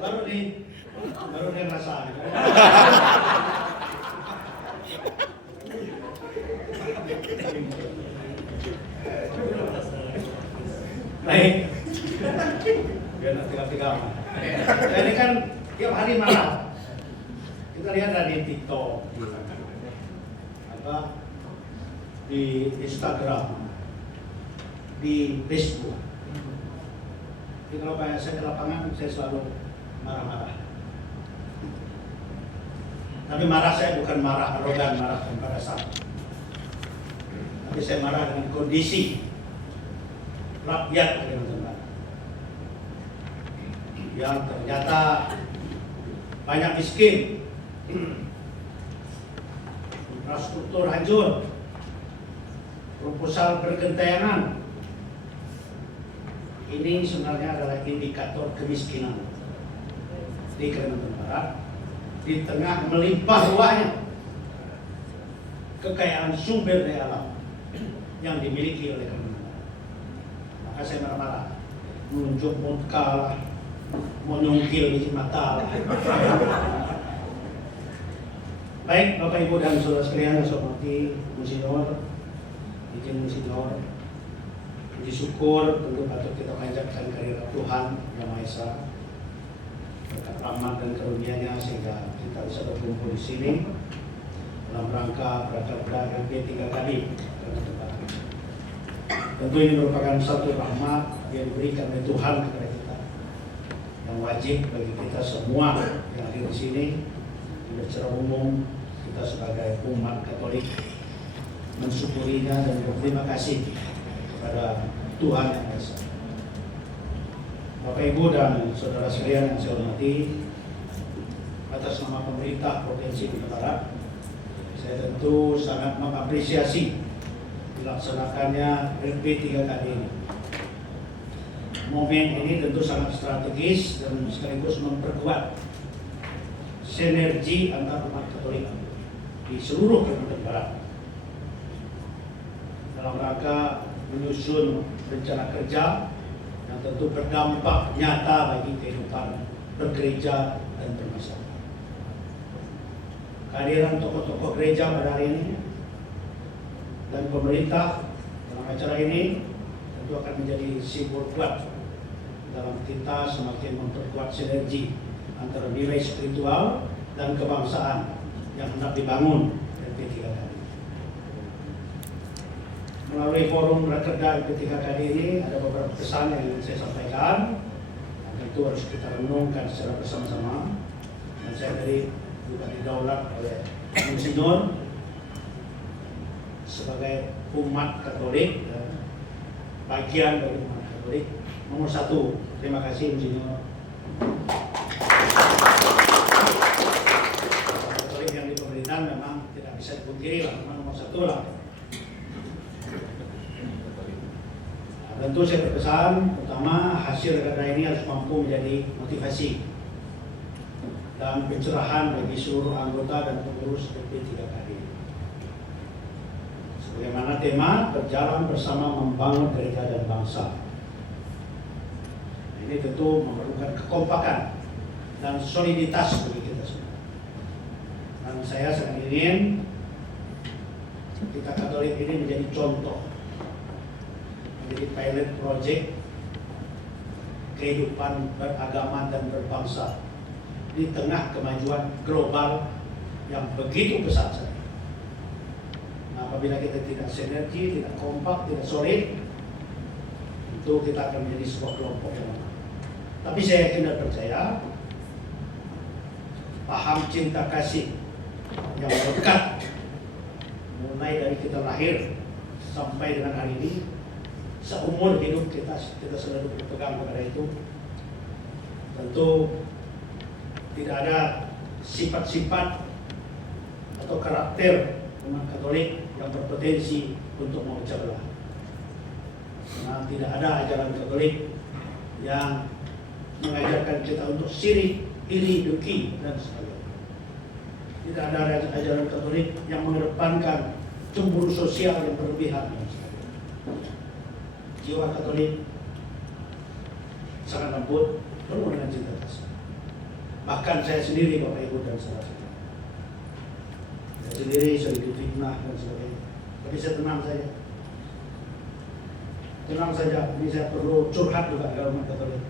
Baru dia merasa. Baik. Biar nanti tiga. Jadi kan tiap hari malam kita lihat ada di TikTok, di Instagram, di Facebook, Jadi kalau saya ke lapangan, saya selalu marah-marah. Tapi marah saya bukan marah arogan, marah tanpa dasar. Tapi saya marah dengan kondisi rakyat Kalimantan Barat yang ternyata banyak miskin, infrastruktur hancur, proposal bergentayangan. Ini sebenarnya adalah indikator kemiskinan di Kalimantan Barat di tengah melimpah ruahnya kekayaan sumber daya alam yang dimiliki oleh Kalimantan Barat. Maka saya marah-marah, menunjuk muka lah, menyungkil di mata lah. Baik Bapak Ibu dan Saudara sekalian yang saya hormati, Monsignor, izin Monsignor, puji syukur tentu patut kita panjatkan kehadirat Tuhan Yang Maha Esa, berkat rahmat dan karunia-Nya sehingga kita bisa berkumpul di sini dalam rangka prakerja LP 3 Kadin. Tentu ini merupakan satu rahmat yang diberikan oleh Tuhan kepada kita, yang wajib bagi kita semua yang hadir di sini, secara umum kita sebagai umat Katolik mensyukurinya dan berterima kasih kepada Tuhan Yang Maha Esa. Bapak Ibu dan Saudara sekalian yang saya hormati, atas nama pemerintah Provinsi Kalimantan Barat, saya tentu sangat mengapresiasi dilaksanakannya LP 3 Kadin. Momen ini tentu sangat strategis dan sekaligus memperkuat sinergi antar umat Katolik di seluruh Kalimantan Barat dalam rangka menyusun rencana kerja yang tentu berdampak nyata bagi kehidupan bergereja dan bermasyarakat. Kehadiran tokoh-tokoh gereja pada hari ini dan pemerintah dalam acara ini tentu akan menjadi simbol kuat dalam kita semakin memperkuat sinergi antara nilai spiritual dan kebangsaan yang hendak dibangun LP 3 Kadin. Melalui forum rakerda LP 3 Kadin ini ada beberapa pesan yang ingin saya sampaikan, dan tentu harus kita renungkan secara bersama-sama. Dan saya tadi juga didaulat oleh Monsignor sebagai umat Katolik, bagian dari umat Katolik. Nomor satu, terima kasih Monsignor. Katolik yang di pemerintahan memang tidak bisa dipungkiri lah, memang nomor satu lah. Nah, tentu saya berpesan, pertama hasil rakerda ini harus mampu menjadi motivasi dan pencerahan bagi seluruh anggota dan pengurus LP 3 Kadin. Sebagaimana tema berjalan bersama membangun gereja dan bangsa. Ini tentu memerlukan kekompakan dan soliditas bagi kita semua. Dan saya sangat ingin kita Katolik ini menjadi contoh, menjadi pilot project kehidupan beragama dan berbangsa di tengah kemajuan global yang begitu pesat saja. Nah, apabila kita tidak sinergi, tidak kompak, tidak solid, itu kita akan menjadi sebuah kelompok yang lemah. Tapi saya yakin dan percaya paham cinta kasih yang lekat mulai dari kita lahir sampai dengan hari ini, seumur hidup kita selalu berpegang kepada itu. Tentu tidak ada sifat-sifat atau karakter umat Katolik yang berpotensi untuk memecah belah. Karena tidak ada ajaran Katolik yang mengajarkan kita untuk sirik, iri, dengki, dan sebagainya. Tidak ada ajaran Katolik yang mengedepankan cemburu sosial yang berlebihan dan sebagainya. Jiwa Katolik sangat lembut, penuh dengan cinta kasih. Bahkan saya sendiri, Bapak Ibu dan saudara-saudara, saya sendiri sedikit fitnah dan sebagainya. Tapi saya tenang saja. Tenang saja, ini saya perlu curhat juga dalam umat Katolik.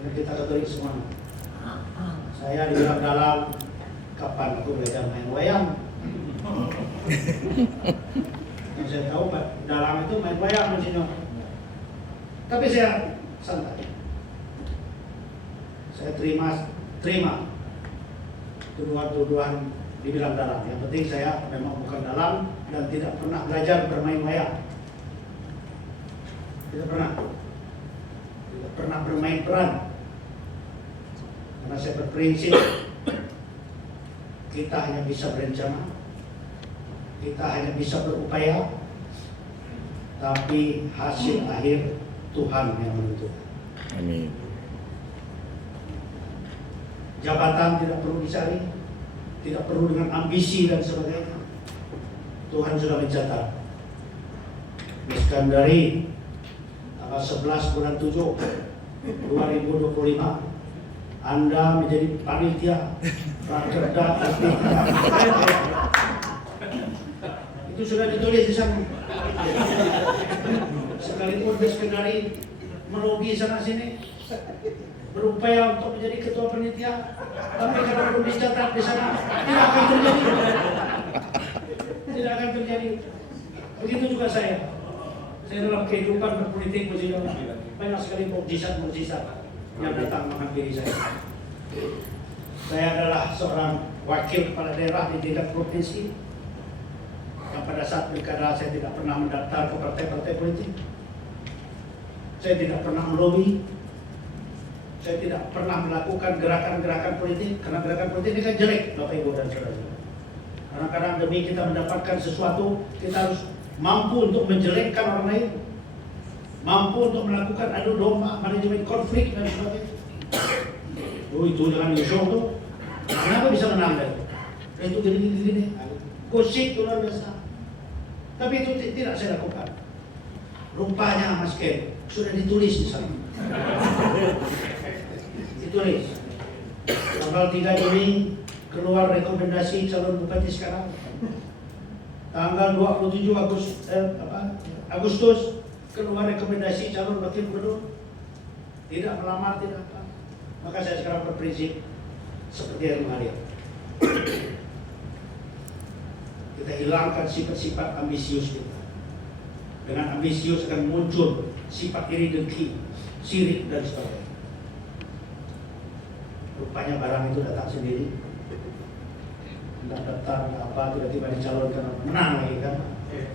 Ini kita Katolik semua. Saya dibilang dalam, kapan aku belajar main wayang? Yang saya tahu Pak, dalam itu main wayang Monsignor. Tapi saya santai. Saya terima tuduhan dibilang dalang. Yang penting saya memang bukan dalang dan tidak pernah belajar bermain wayang. Tidak pernah bermain peran. Karena saya berprinsip kita hanya bisa berencana, kita hanya bisa berupaya, tapi hasil akhir Tuhan yang menentukan. Amin. Jabatan tidak perlu dicari, tidak perlu dengan ambisi dan sebagainya. Tuhan sudah mencatat. Iskandari tanggal 11 bulan 7 2025 Anda menjadi panitia Rakerda Panitia. Itu sudah ditulis di sana. Sekalipun Iskandari melobi sana sini, berupaya untuk menjadi ketua panitia, tapi kalau belum dicatat di sana tidak akan terjadi. Tidak akan terjadi. Begitu juga saya. Saya dalam kehidupan berpolitik banyak sekali mukjizat yang datang menghampiri saya. Saya adalah seorang wakil kepala daerah di tingkat provinsi yang pada saat pilkada saya tidak pernah mendaftar ke partai-partai politik. Saya tidak pernah melobi. Saya tidak pernah melakukan gerakan-gerakan politik, karena gerakan politik ini kan jelek, Bapak Ibu dan Saudara. Kadang-kadang demi kita mendapatkan sesuatu, kita harus mampu untuk menjelekkan orang lain, mampu untuk melakukan adu domba, manajemen konflik dan sebagainya. Oh itu jangan nyusung tuh, kenapa bisa menang dari? Itu gini-gini, gosip itu luar biasa. Tapi itu tidak saya lakukan. Rupanya Mas Ken sudah ditulis di sana. Ditulis. Tanggal 3 Juni keluar rekomendasi calon bupati sekarang. Tanggal 27 Agustus keluar rekomendasi calon wakil gubernur. Tidak melamar, tidak apa. Maka saya sekarang berprinsip seperti yang mengalir. Kita hilangkan sifat-sifat ambisius kita. Dengan ambisius akan muncul sifat iri dengki, sirik dan sebagainya. Rupanya barang itu datang sendiri. Tidak daftar, apa, tiba-tiba dicalonkan, menang lagi kan?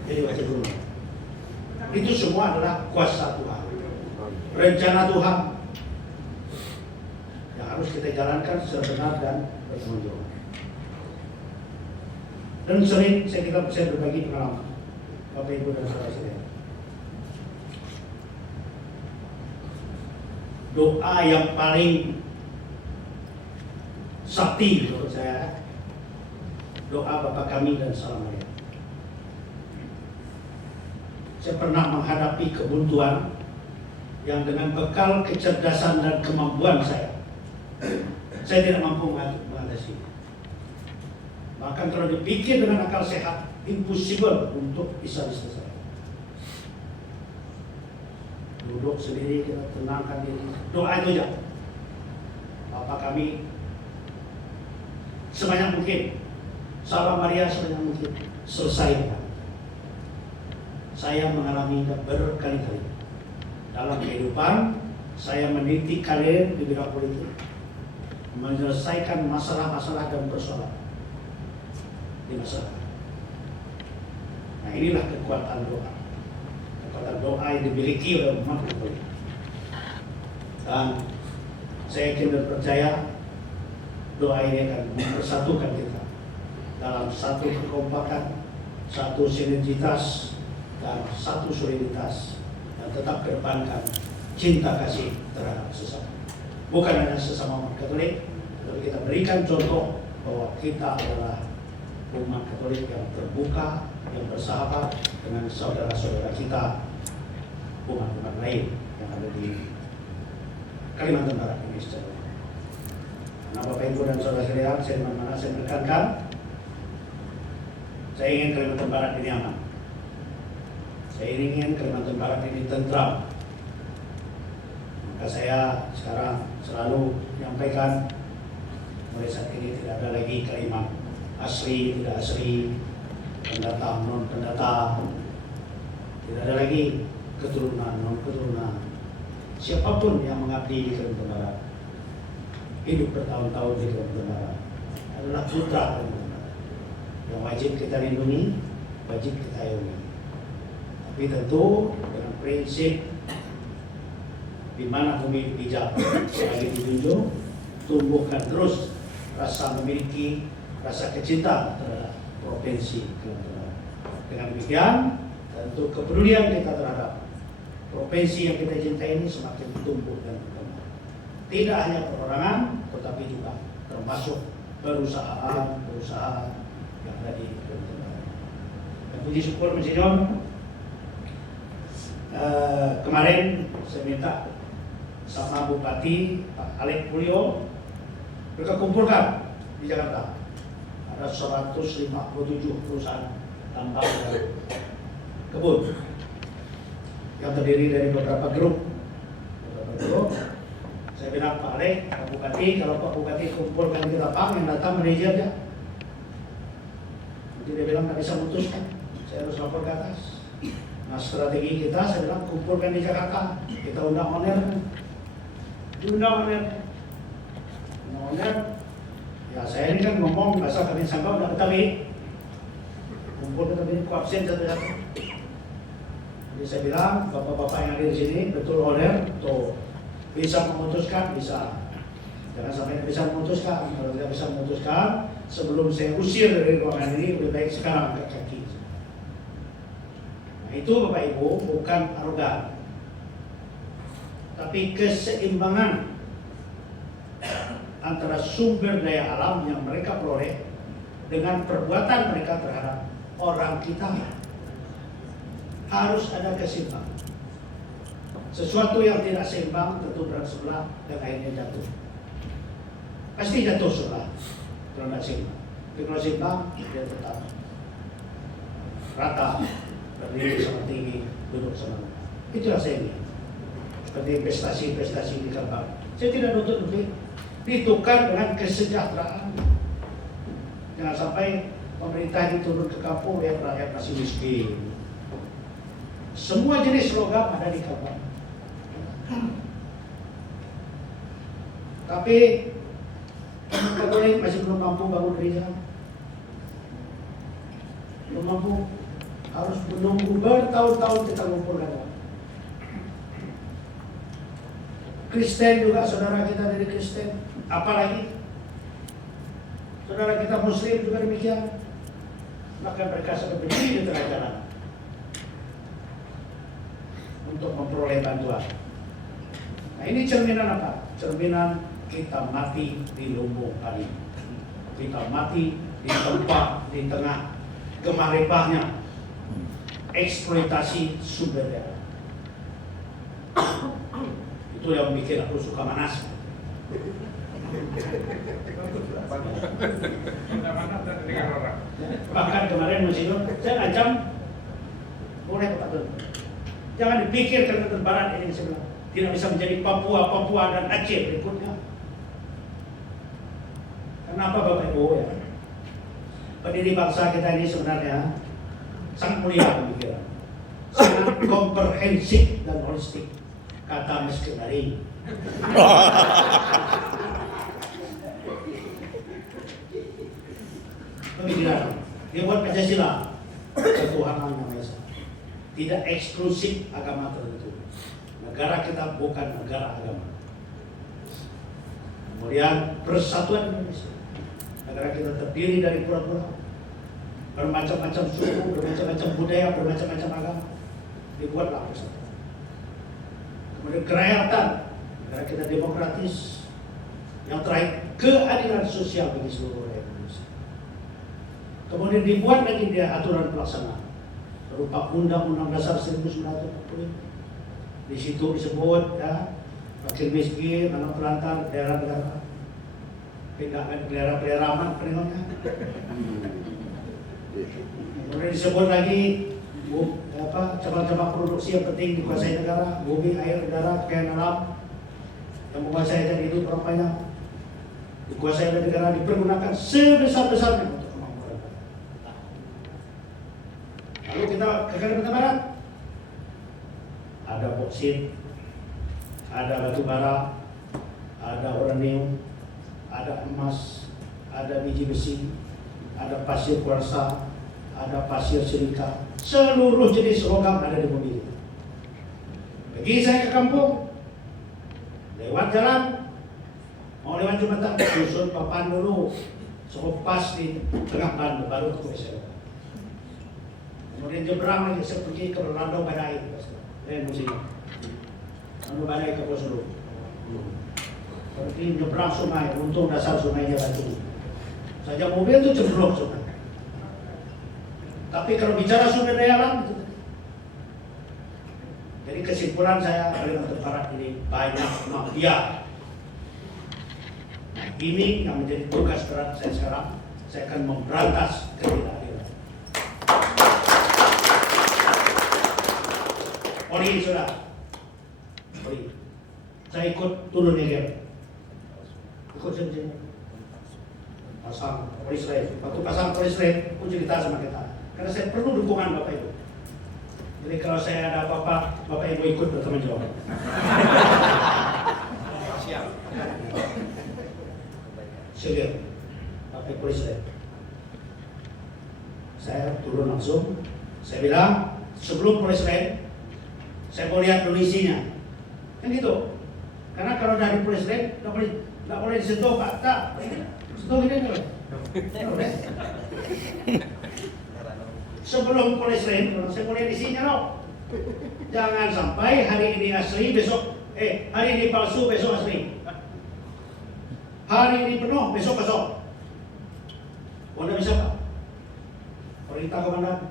Jadi wakil gubernur. Itu semua adalah kuasa Tuhan, rencana Tuhan yang harus kita jalankan secara benar dan bertanggung jawab. Dan sering saya berbagi pengalaman, Bapak Ibu dan saudara-saudara. Doa yang paling sakti menurut saya, doa Bapa Kami dan Salam Maria. Saya pernah menghadapi kebuntuan yang dengan bekal kecerdasan dan kemampuan saya tidak mampu mengatasi. Bahkan kalau dipikir dengan akal sehat, impossible untuk bisa diselesaikan. Duduk sendiri, kita tenangkan diri, doa itu aja. Bapa Kami sebanyak mungkin, Salam Maria sebanyak mungkin, selesaikan. Saya mengalami berkali-kali dalam kehidupan. Saya meniti karir di bidang politik, menyelesaikan masalah-masalah dan persoalan di masyarakat. Nah inilah kekuatan doa. Kekuatan doa yang dimiliki oleh umat Katolik. Dan saya yakin dan percaya doa ini akan mempersatukan kita dalam satu kekompakan, satu sinergitas, dan satu soliditas, dan tetap kedepankan cinta kasih terhadap sesama. Bukan hanya sesama umat Katolik, tetapi kita berikan contoh bahwa kita adalah umat Katolik yang terbuka, yang bersahabat dengan saudara-saudara kita, umat-umat lain yang ada di Kalimantan Barat ini secara. Nah, Bapak Ibu dan saudara sekalian, saya mana saya menekankan, saya ingin Kalimantan Barat ini aman. Saya ingin Kalimantan Barat ini tentram. Maka saya sekarang selalu menyampaikan, mulai saat ini tidak ada lagi kalimat asli, tidak asli, pendatang, non pendatang, tidak ada lagi keturunan, non keturunan. siapapun yang mengabdi di Kalimantan Barat, hidup bertahun-tahun di Kalimantan Barat, adalah putra Kalimantan Barat yang wajib kita lindungi, wajib kita ayomi. Tapi tentu dengan prinsip di mana bumi bijak sebagai dijunjung, tumbuhkan terus rasa memiliki rasa kecintaan terhadap provinsi Kalimantan Barat. Dengan demikian, tentu kepedulian kita terhadap provinsi yang kita cintai ini semakin tumbuh dan berkembang. Tidak hanya perorangan, tetapi juga termasuk perusahaan yang ada di Kalimantan Barat. Dan puji syukur Monsinyur, kemarin saya minta sama Bupati Pak Alex Pulio, mereka kumpulkan di Jakarta ada 157 perusahaan tambang dan kebun yang terdiri dari beberapa grup. Saya bilang Pak Alex, Pak Bupati, kalau Pak Bupati kumpulkan kita Pak, yang datang manajernya. Nanti dia bilang nggak bisa memutuskan, saya harus lapor ke atas. Nah, strategi kita, saya bilang kumpulkan di Jakarta, kita undang owner, ya saya ini kan ngomong bahasa kami sangka udah ketahui, kumpul kita ini absen satu-satu. Jadi saya bilang bapak-bapak yang ada di sini betul owner, tuh bisa memutuskan, bisa. Jangan sampai tidak bisa memutuskan. Kalau tidak bisa memutuskan, sebelum saya usir dari ruangan ini, lebih baik sekarang angkat kaki. Nah, itu Bapak Ibu bukan arogan, tapi keseimbangan antara sumber daya alam yang mereka peroleh dengan perbuatan mereka terhadap orang kita. Harus ada keseimbangan. Sesuatu yang tidak seimbang tentu berat sebelah dan akhirnya jatuh. Pasti jatuh sebelah kalau tidak seimbang. Tapi kalau seimbang, dia tetap rata, berdiri sama tinggi, duduk sama rendah. Itulah saya ingin. Seperti prestasi-prestasi di Kalbar. Saya tidak nuntut-nuntut, ditukar dengan kesejahteraan. Jangan sampai pemerintah ini turun ke kampung, lihat rakyat masih miskin. Semua jenis logam ada di Kalbar. Tapi Katolik masih belum mampu bangun gereja, belum mampu, harus menunggu bertahun-tahun kita ngumpulkan. Kristen juga, saudara kita dari Kristen, apalagi saudara kita Muslim juga demikian. Maka mereka sudah berdiri di tengah jalan untuk memperoleh bantuan. Nah, ini cerminan apa? Cerminan kita mati di lumbung kali. Kita mati di tempat, di tengah gemaripahnya eksploitasi sumber daya. Itu yang bikin aku suka manas. Bahkan kemarin Monsinyur, saya ancam, boleh Pak Tun, jangan dipikir Kalimantan Barat ini sebelah tidak bisa menjadi Papua dan Aceh berikutnya. Kenapa Bapak Ibu ya? Pendiri bangsa kita ini sebenarnya sangat mulia pemikiran, sangat komprehensif dan holistik. Kata Mas Kenari. Pemikiran dia buat Pancasila, ketuhanan yang Maha Esa, tidak eksklusif agama tertentu. Negara kita bukan negara agama. Kemudian persatuan Indonesia. Negara kita terdiri dari pulau-pulau, bermacam-macam suku, bermacam-macam budaya, bermacam-macam agama. Dibuatlah persatuan. Kemudian kerakyatan, negara kita demokratis. Yang terakhir, keadilan sosial bagi seluruh rakyat Indonesia. Kemudian dibuat lagi dia aturan pelaksana berupa Undang-Undang Dasar 1945. Di situ disebut ya, wakil miskin, anak terlantar, daerah negara, pindahkan pelihara aman penengoknya. Kemudian disebut lagi cabang-cabang produksi yang penting dikuasai negara, bumi, air, udara, kekayaan alam yang menguasai dan hidup orang banyak dikuasai oleh negara, dipergunakan sebesar-besarnya untuk kemampuan. Lalu kita ke Kalimantan Barat, ada boksit, ada batu bara, ada uranium, ada emas, ada biji besi, ada pasir kuarsa, ada pasir silika, seluruh jenis logam ada di mobil. Pergi saya ke kampung, lewat jalan, mau lewat jembatan, susun papan dulu, pas di tengah bandung, baru ke saya. Kemudian nyebrang lagi, saya pergi ke Landau Badai, musim. Landau Badai ke Posoro. Pergi nyebrang sungai, untung dasar sungainya batu. Saja mobil itu jeblok sungai. Tapi kalau bicara sumber daya alam, jadi kesimpulan saya Kalimantan Barat ini banyak mafia. Nah, ini yang menjadi tugas berat saya sekarang. Saya akan memberantas ketidakadilan. Polri sudah, Polri. Saya ikut turun Niger, ikut sini. Pasang polis lain, waktu pasang polis lain, pun cerita sama kita. Karena saya perlu dukungan Bapak Ibu. Jadi kalau saya ada apa-apa, Bapak Ibu ikut bertanggung jawab. Siap. Siap. Bapak polis lain. Saya turun langsung. Saya bilang sebelum polis lain, saya mau lihat dulu isinya. Kan gitu. Karena kalau dari polis lain, nggak boleh disentuh Pak. Tak. Sentuh ini nggak boleh. Sebelum polis lain, saya mau lihat isinya loh. Jangan sampai hari ini asli, besok hari ini palsu, besok asli. Hari ini penuh, besok kosong. Anda bisa Pak? Perintah komandan,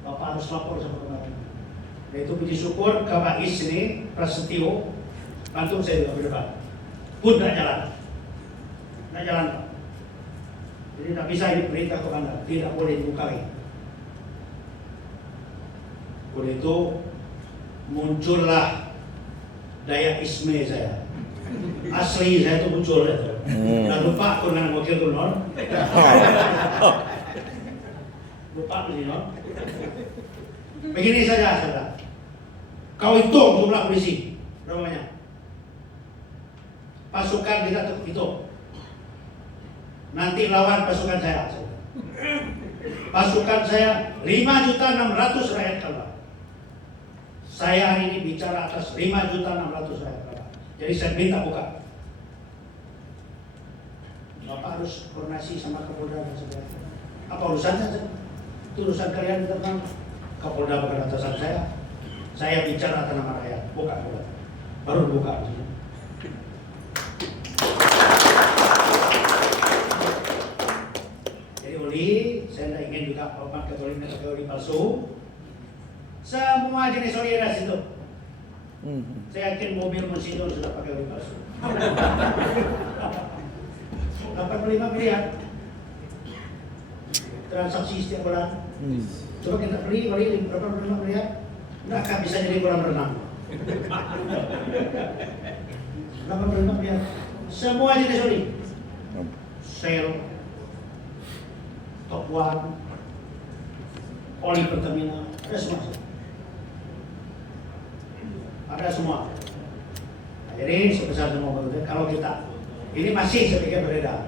Bapak harus lapor sama komandan. Yaitu puji syukur Kabais ini, Prasetyo, bantu saya juga ke depan. Pun tidak jalan. Tidak jalan Pak. Jadi tidak bisa ini perintah komandan, tidak boleh dibuka lagi. Oleh itu muncullah daya isme saya. Asli saya itu muncul itu. Dan lupa aku dengan wakil gubernur. Lupa gubernur. Begini saja saudara. Kau hitung jumlah polisi berapa banyak? Pasukan kita hitung. Nanti lawan pasukan saya. Pasukan saya 5.600.000 rakyat kalbar. Saya hari ini bicara atas 5.600.000 rakyat kalbar. Jadi saya minta buka. Bapak harus koordinasi sama Kapolda dan sebagainya. Apa urusannya? Itu urusan kalian tentang Kapolda bukan atasan saya. Saya bicara atas nama rakyat. Buka. Baru buka. Jadi Oli, saya tidak ingin juga Bapak Katolik pakai oli palsu. Semua jenis oli ada situ. Saya yakin mobil Mercedes sudah pakai oli palsu. 85 miliar transaksi setiap bulan. Coba kita beli oli 85 miliar, nggak akan bisa jadi kolam renang. 85 miliar, semua jenis oli, Shell, Top One, oli Pertamina, ada semua. Ada semua. Nah, jadi sebesar semua kalau kita ini masih saya pikir berbeda.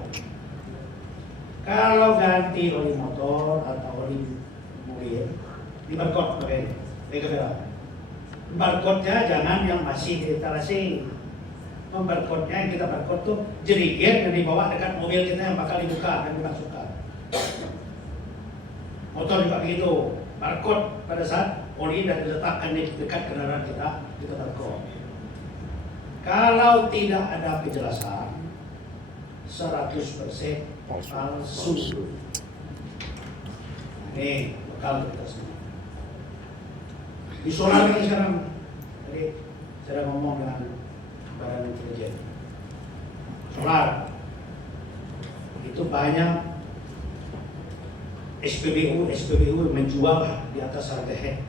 Kalau ganti oli motor atau oli mobil, di barcode pakai kamera. Barcode-nya jangan yang masih diinstalasi. Barcode-nya yang kita barcode tuh jerigen yang dibawa dekat mobil kita yang bakal dibuka dan dimasukkan. Motor juga begitu. Barcode pada saat oli dan diletakkan di dekat kendaraan kita barcode. Kalau tidak ada kejelasan 100% palsu. Ini bekal kita semua. Di solar ini sekarang, tadi saya ngomong dengan Badan Intelijen. Solar itu banyak SPBU menjual di atas harga head.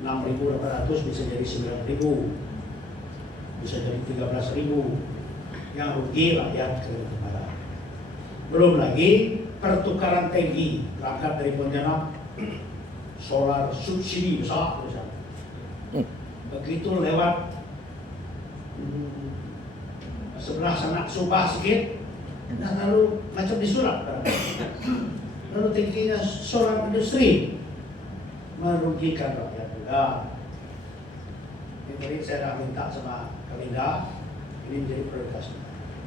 6.800 bisa jadi 9.000, bisa jadi 13.000. Yang rugi rakyat Kalimantan Barat. Belum lagi pertukaran tangki berangkat dari Pontianak, solar subsidi besar. begitu lewat sebelah sana Subah sedikit, nah lalu macam disulap, lalu tingginya seorang industri merugikan rakyat juga. Jadi saya dah minta sama Kapolda, ini menjadi prioritas.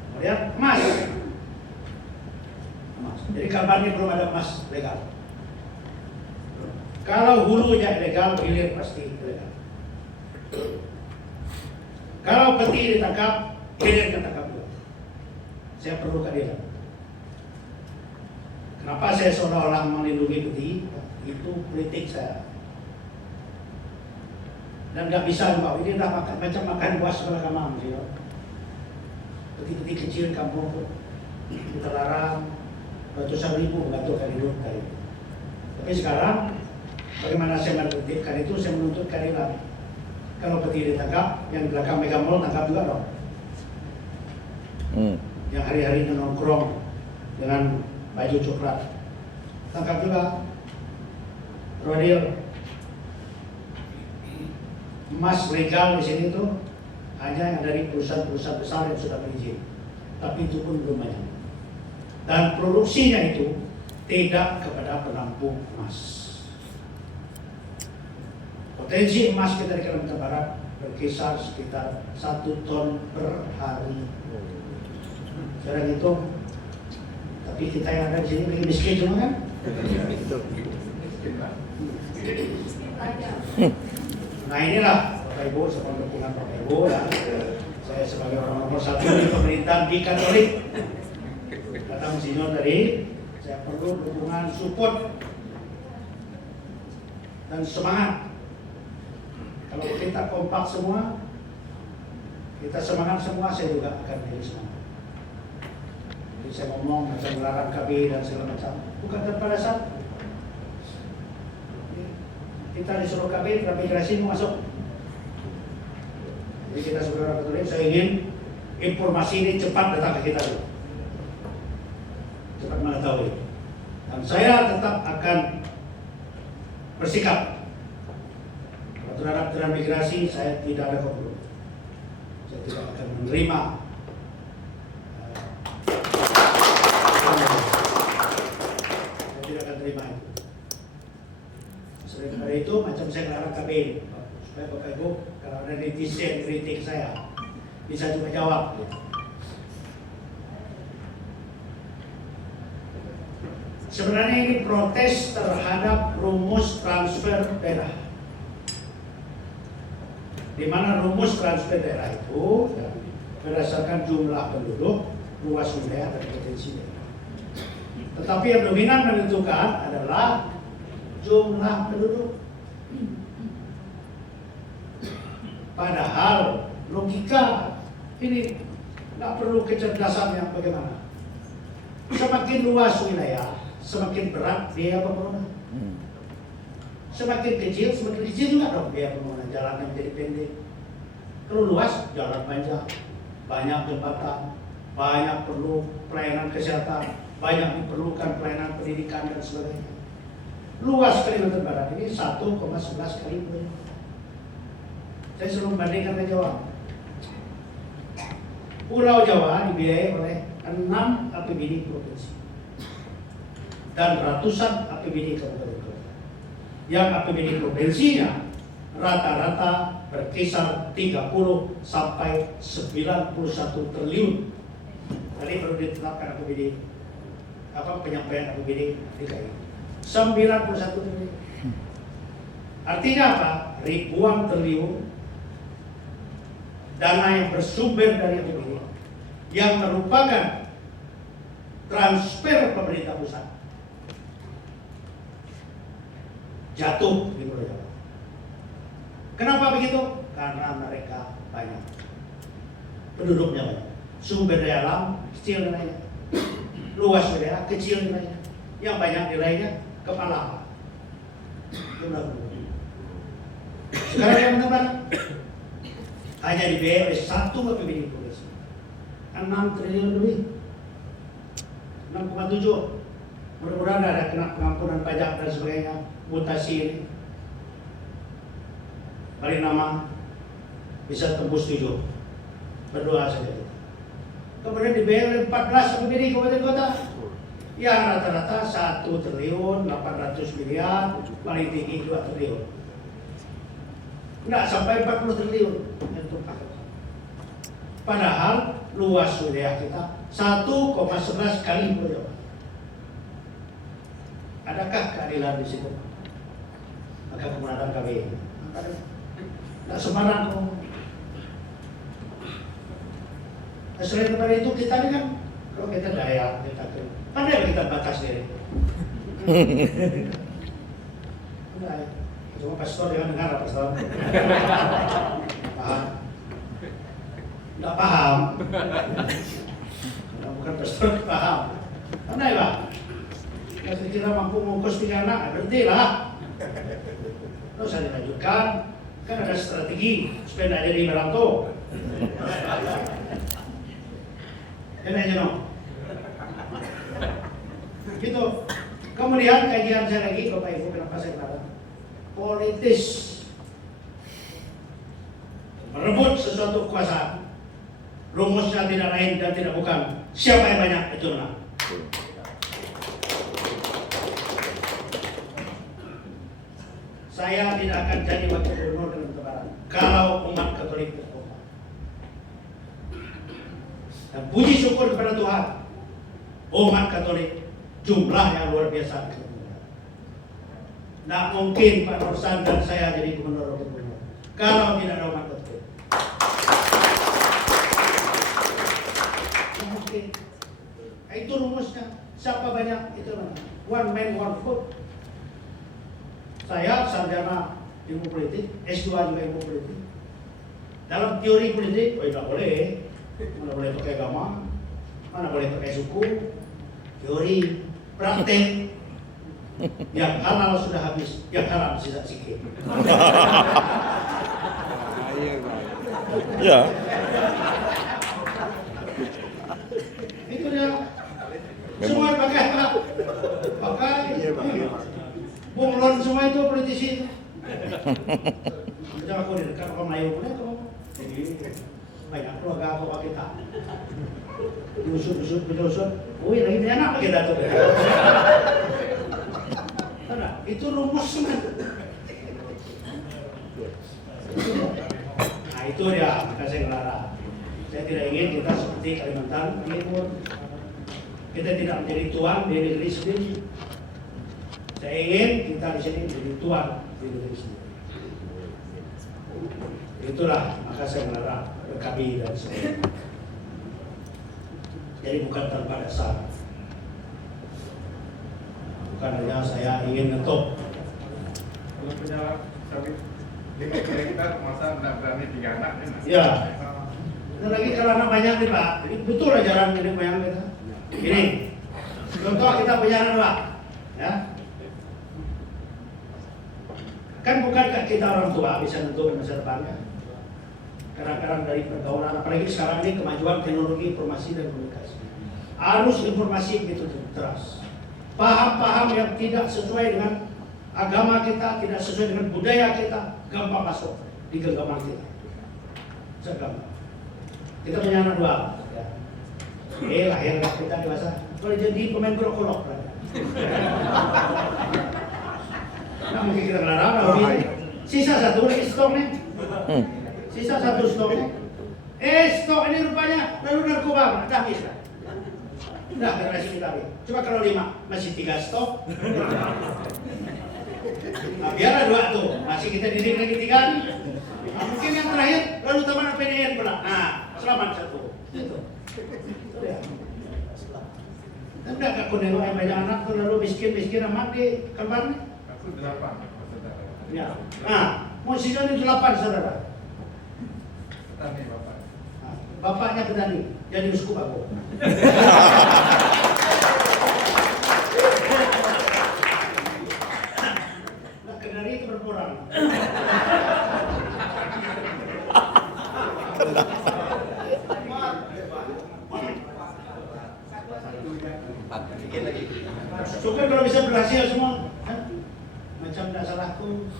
Kemudian emas. Jadi kabarnya belum ada emas legal. Kalau hulunya ilegal, hilir pasti ilegal. Kalau peti ditangkap, hilir ketangkap juga. Saya perlu keadilan. Kenapa saya seolah-olah melindungi peti? Itu politik saya. Dan nggak bisa Pak, ini udah makan, macam makan buah sebelah kamar, peti-peti kecil kampung kita larang ratusan ribu mengaturkan hidup kali. Tapi sekarang bagaimana saya menertibkan itu, saya menuntut keadilan. Kalau peti ditangkap, yang di belakang Mega Mall tangkap juga dong. Yang hari-hari nongkrong dengan baju coklat tangkap juga. Rodil, emas legal di sini tuh hanya yang dari perusahaan-perusahaan besar yang sudah berizin, tapi itu pun belum banyak. Dan produksinya itu tidak kepada penampung emas. Potensi emas kita di Kalimantan Barat berkisar sekitar 1 ton per hari. Sekarang itu, tapi kita yang ada di sini lagi miskin cuma kan? Nah inilah Bapak Ibu, sebagai dukungan Bapak Ibu ya. Saya sebagai orang nomor 1 di pemerintahan di Katolik, kata Monsinyur tadi, saya perlu dukungan, support dan semangat. Kalau kita kompak semua, kita semangat semua, saya juga akan menjadi semangat. Jadi saya ngomong macam melarang KB dan segala macam, bukan tanpa dasar. Kita disuruh KB, transmigrasi mau masuk. Jadi kita saudara Katolik, saya ingin informasi ini cepat datang ke kita dulu. Cepat mengetahui. Dan saya tetap akan bersikap. Terhadap transmigrasi saya tidak ada kompromi. Saya tidak akan menerima. Saya tidak akan terima itu. Selain dari itu, macam saya melarang KB, supaya Bapak Ibu, kalau ada netizen kritik saya, bisa juga jawab. Sebenarnya ini protes terhadap rumus transfer daerah. Di mana rumus transfer daerah itu berdasarkan jumlah penduduk, luas wilayah, dan potensi daerah. Tetapi yang dominan menentukan adalah jumlah penduduk. Padahal logika ini tidak perlu kecerdasan yang bagaimana. Semakin luas wilayah, semakin berat biaya pembangunan. Semakin kecil juga dong biaya pembangunan, jalan yang menjadi pendek. Kalau luas, jalan panjang, banyak jembatan, banyak perlu pelayanan kesehatan, banyak diperlukan pelayanan pendidikan dan sebagainya. Luas Kalimantan Barat ini 1,11 kali lebih. Saya selalu membandingkan dengan Jawa. Pulau Jawa dibiayai oleh 6 APBD provinsi dan ratusan APBD kabupaten kota. Yang APBD provinsinya rata-rata berkisar 30 sampai 91 triliun. Tadi baru ditetapkan APBD, penyampaian APBD DKI 91 triliun. Artinya apa? Ribuan triliun dana yang bersumber dari APBD yang merupakan transfer pemerintah pusat jatuh di Pulau Jawa. Kenapa begitu? Karena mereka banyak, penduduknya banyak, sumber daya alam kecil nilainya, luas wilayah kecil nilainya, yang banyak nilainya kepala jumlah penduduk. Sekarang yang teman hanya dibiayai oleh 1 APBD provinsi 6 triliun lebih, 6,7. Mudah-mudahan ada kena pengampunan pajak dan sebagainya, mutasi ini, balik nama bisa tembus 7. Berdoa saja kita. Kemudian dibayar oleh 14 APBD kabupaten kota. Yang rata-rata 1.800.000.000, paling tinggi 2 triliun. Enggak sampai 40 triliun untuk paket. Padahal luas wilayah kita 1,11 kali Pulau Jawa. Adakah keadilan di situ? Maka kemudian kami tidak sembarang kok. Selain daripada itu kita ini kan, kalau kita daya, kita kan ada kita batas diri. Cuma pastor jangan dengar pastor. Paham? Tidak paham. Kalau bukan pastor paham. Karena ya, kalau kita mampu mengurus 3 anak, berhenti lah. Terus saya dilanjutkan, kan ada strategi supaya tidak jadi merantau. Kan aja no. Gitu. Kemudian kajian saya lagi, Bapak Ibu, kenapa saya katakan politis merebut sesuatu kekuasaan, rumusnya tidak lain dan tidak bukan siapa yang banyak itu menang. Saya tidak akan jadi wakil gubernur dengan Lebaran kalau umat Katolik berkota. Dan puji syukur kepada Tuhan, umat Katolik jumlah yang luar biasa. Tidak mungkin Pak Nursan dan saya jadi gubernur wakil gubernur kalau tidak ada umat Katolik. Tidak mungkin. Itu rumusnya. Siapa banyak itu mana? One man, one vote. Saya sarjana ilmu politik, S2 juga ilmu politik. Dalam teori politik, tidak boleh. Mana boleh pakai agama, mana boleh pakai suku. Teori, praktek. Yang halal sudah habis, yang haram sisa sikit. Ya. Itu dia. Semua pakai apa? Pakai. Bunglon semua itu politisi itu. Kita aku di dekat orang Melayu pun itu. Jadi banyak keluarga aku pakai tak. Diusut, wih lagi dia anak pakai datuk. Itu rumus semua. Nah itu dia, maka saya ngelarang. Saya tidak ingin kita seperti Kalimantan Timur. Kita tidak menjadi tuan di negeri sendiri. Saya ingin kita di sini menjadi tuan di negeri sendiri. Itulah maka saya melarang kami dan saya. Jadi bukan tanpa dasar. Bukan hanya saya ingin ngetop. Kalau punya sawit 5 hektar masa tidak berani 3 anak kan? Ya. Dan lagi kalau anak banyak nih Pak, betul ajaran nenek moyang kita. Ini, contoh kita punya anak Pak, ya. Kan bukankah kita orang tua bisa nentukan masa depannya? Kadang-kadang dari pergaulan, apalagi sekarang ini kemajuan teknologi informasi dan komunikasi. Arus informasi begitu deras. Paham-paham yang tidak sesuai dengan agama kita, tidak sesuai dengan budaya kita, gampang masuk di genggaman kita. Segampang. Kita punya anak 2. Ya. Lahir nggak kita dewasa, boleh jadi pemain golok-golok. Nah mungkin kita ngelarang, sisa 1 lagi stok nih. Sisa 1 stok nih. Stok ini rupanya lalu narkoba, dah habis. Udah generasi kita habis. Coba kalau 5 masih 3 stok. Nah, biarlah 2 tuh, masih kita didik lagi 3. Nah, mungkin yang terakhir lalu taman PDN pula. Nah, selamat 1. Itu. Ya. Tidak kak kuning yang banyak anak tuh lalu miskin amat di Kalbar nih. Aku 8 saudara. Ya. Nah, mau sisa ini 8 saudara. Petani bapak. Nah, bapaknya petani, jadi uskup aku. Nah, kenari itu berkurang. Syukur kalau bisa berhasil semua. Macam tidak salahku,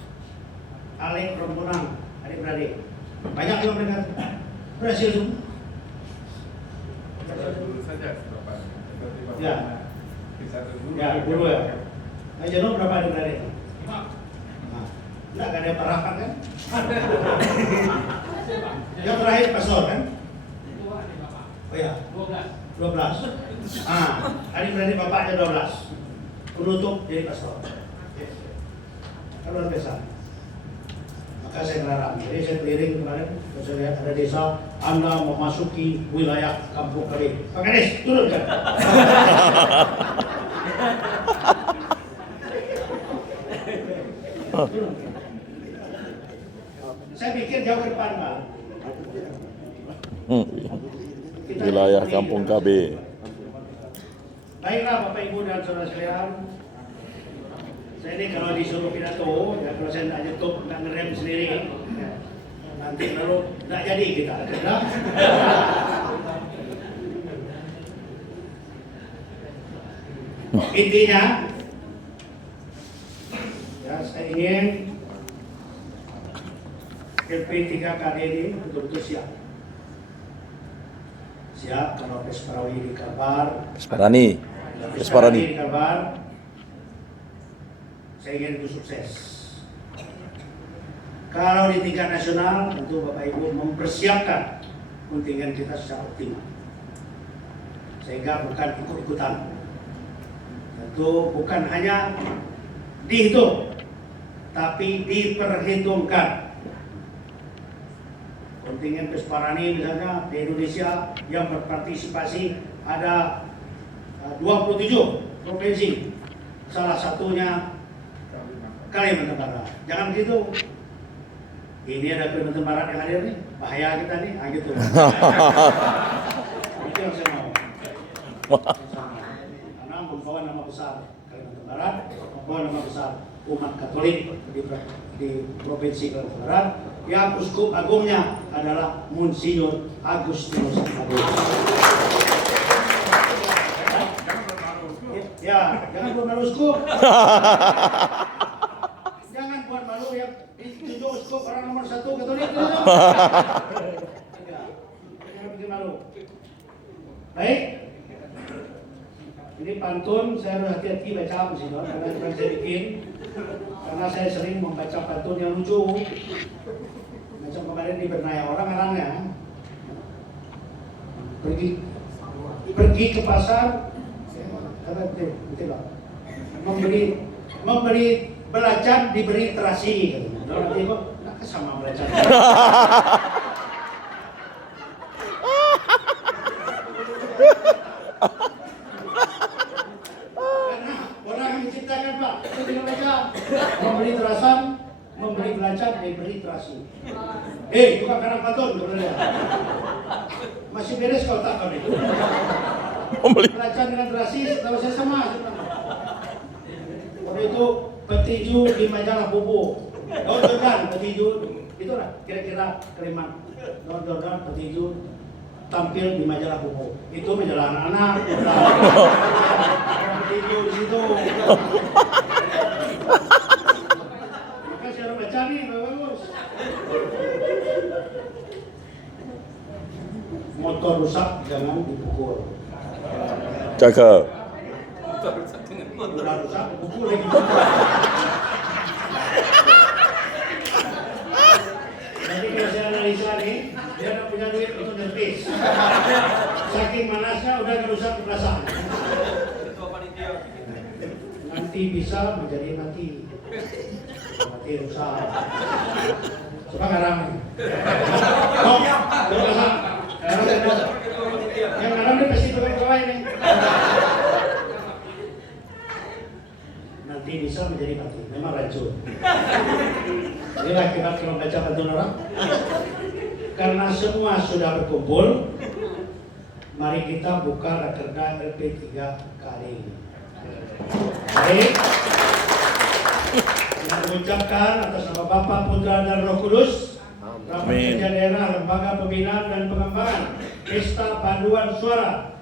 Alek Rompunang, adik-beradik. Banyak juga mereka Berhasil semua. Dulu saja Bapak. Ya. Ya, dulu ya. Nah, Jano berapa adik-adik? Nah, enggak ada yang parahan kan? Yang terakhir pastor kan? Oh ya, 12. Adik-adik bapaknya 12. Penutup jadi pastor. Kan luar biasa. Maka saya ngelarang. Jadi saya keliling kemarin, saya lihat ada desa, Anda memasuki wilayah kampung kami. Pak Kades, turun kan? Saya pikir jauh ke depan, Pak. Wilayah Kampung KB. Baiklah Bapak Ibu dan saudara sekalian, saya ini kalau disuruh pidato, ya kalau saya tidak nyetup, tidak ngerem sendiri, ya, nanti lalu tidak jadi kita. Ya. Intinya, ya saya ingin LP3KD ini betul-betul siap. Siap kalau Pesparani dikabar. Pesparani. Dikabar. Saya ingin itu sukses. Kalau di tingkat nasional, tentu Bapak Ibu mempersiapkan kontingen kita secara optimal. Sehingga bukan ikut-ikutan. Tentu bukan hanya dihitung, tapi diperhitungkan. Kontingen Pesparani misalnya di Indonesia yang berpartisipasi ada 27 provinsi, salah satunya Kalimantan Barat. Jangan begitu. Ini ada Kalimantan Barat yang hadir nih, bahaya kita nih, gitu. Itu yang saya mau. Karena membawa nama besar Kalimantan Barat, membawa nama besar umat Katolik di provinsi Kalimantan Barat. Yang uskup agungnya adalah Monsinyur Agustinus Agung. Ya, jangan buat malu uskup. Jangan buat malu yang ditunjuk uskup orang nomor 1 Katolik. Jangan bikin malu. Baik. Ini pantun saya harus hati-hati baca di sini karena saya bikin. Karena saya sering membaca pantun yang lucu. Macam kemarin di Bernaya orang-orangnya pergi ke pasar, betul lah, memberi belacan diberi terasi. Nanti kok nak sama belacan. Karena orang yang menciptakan Pak, itu tidak baca memberi terasan, memberi belacan, diberi terasi. Tukang karang pantun, masih beres kau tak kau itu. Belacan dengan terasi, setahu saya sama. Waktu itu petinju di majalah Bobo, Daun Jordan petinju, itulah kira-kira kalimat. Daun Jordan petinju tampil di majalah Bobo. Itu majalah anak-anak. Petinju di situ. Maka saya harus baca nih, bagus. Motor rusak jangan dipukul. Cakep. Udah rusak dipukul lagi. Jadi kalau saya analisa nih, dia tidak punya duit untuk servis. Saking manasnya udah rusak perasaan. Nanti bisa menjadi mati rusak. Coba ngarang. Oh, rusak. Yang ngarang ini pasti pegawai nih. Nanti bisa menjadi mati. Memang racun. Inilah kita kalau baca pantun orang. Karena semua sudah berkumpul, mari kita buka rakerda LP3 kali ini. Baik. Kita mengucapkan atas nama Bapa, Putra dan Roh Kudus, Rapat Kerja Daerah, Lembaga Pembinaan dan Pengembangan Pesta Paduan Suara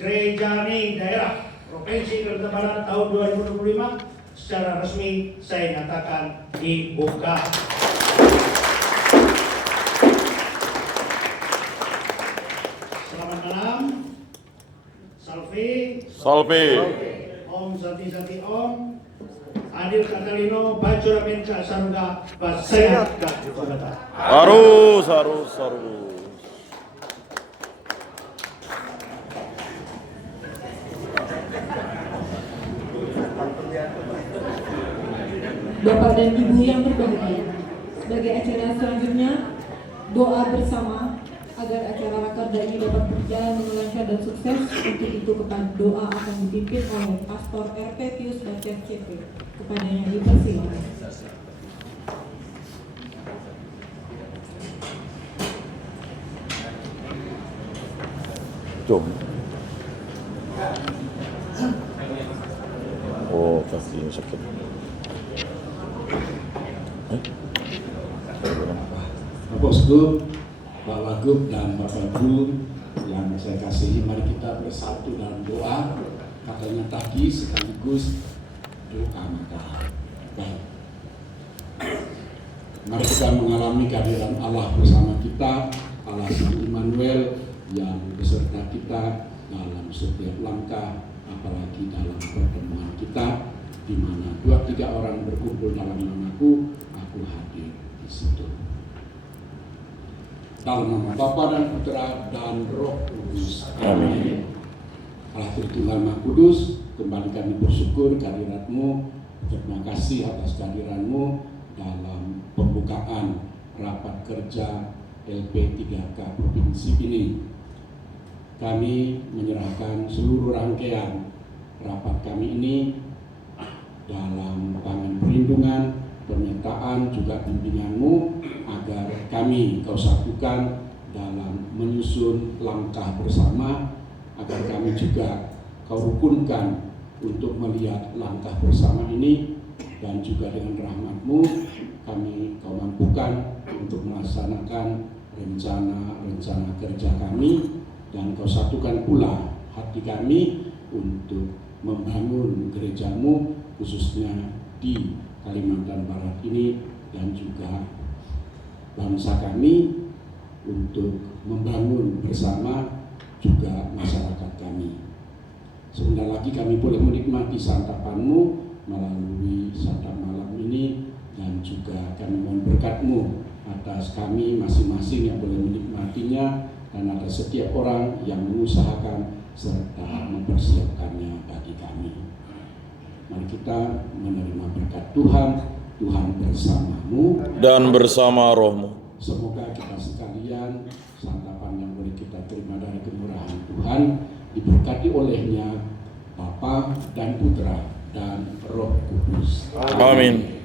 Gerejani Daerah Provinsi Kalimantan Barat tahun 2025 secara resmi saya nyatakan dibuka. Salam. Salve. Salve. Om Santi Santi Om. Adil Katalino Bajuramin Kak Saruga Basehat Kak Jogata. Harus, harus, harus. Bapak dan Ibu yang berbahagia, sebagai acara selanjutnya, doa bersama agar acara Rakerda ini dapat berjalan dengan lancar dan sukses. Untuk itu kepada doa akan dipimpin oleh Pastor RP Pius Bacar CP. Kepadanya dipersilakan. Jom. Oh, kakinya sakit. Bapak Gub, Pak Wagub dan Bapak Ibu yang saya kasihi, mari kita bersatu dalam doa. Katanya tadi sekaligus doa maka baik. Mari kita mengalami kehadiran Allah bersama kita, Allah Sang Immanuel yang beserta kita dalam setiap langkah, apalagi dalam pertemuan kita, di mana 2-3 orang berkumpul dalam namaku, aku hadir di situ. Dalam nama Bapa dan Putra dan Roh Kudus. Amin. Allah Tritunggal Maha Kudus, kembali kami bersyukur kehadirat-Mu. Terima kasih atas kehadiran-Mu dalam pembukaan rapat kerja LP3K Provinsi ini. Kami menyerahkan seluruh rangkaian rapat kami ini dalam tangan perlindungan, pernyataan juga bimbingan-Mu, agar kami Kau satukan dalam menyusun langkah bersama, agar kami juga Kau rukunkan untuk melihat langkah bersama ini, dan juga dengan rahmat-Mu kami Kau mampukan untuk melaksanakan rencana-rencana kerja kami, dan Kau satukan pula hati kami untuk membangun gereja-Mu khususnya di Kalimantan Barat ini, dan juga bangsa kami untuk membangun bersama juga masyarakat kami. Sebentar lagi kami boleh menikmati santapan-Mu melalui santap malam ini, dan juga kami mohon berkat-Mu atas kami masing-masing yang boleh menikmatinya, dan atas setiap orang yang mengusahakan serta mempersiapkannya bagi kami. Mari kita menerima berkat Tuhan. Tuhan bersama-Mu Dan bersama rohmu. Semoga kita sekalian santapan yang boleh kita terima dari kemurahan Tuhan diberkati olehnya Bapa dan Putra dan Roh Kudus. Amin.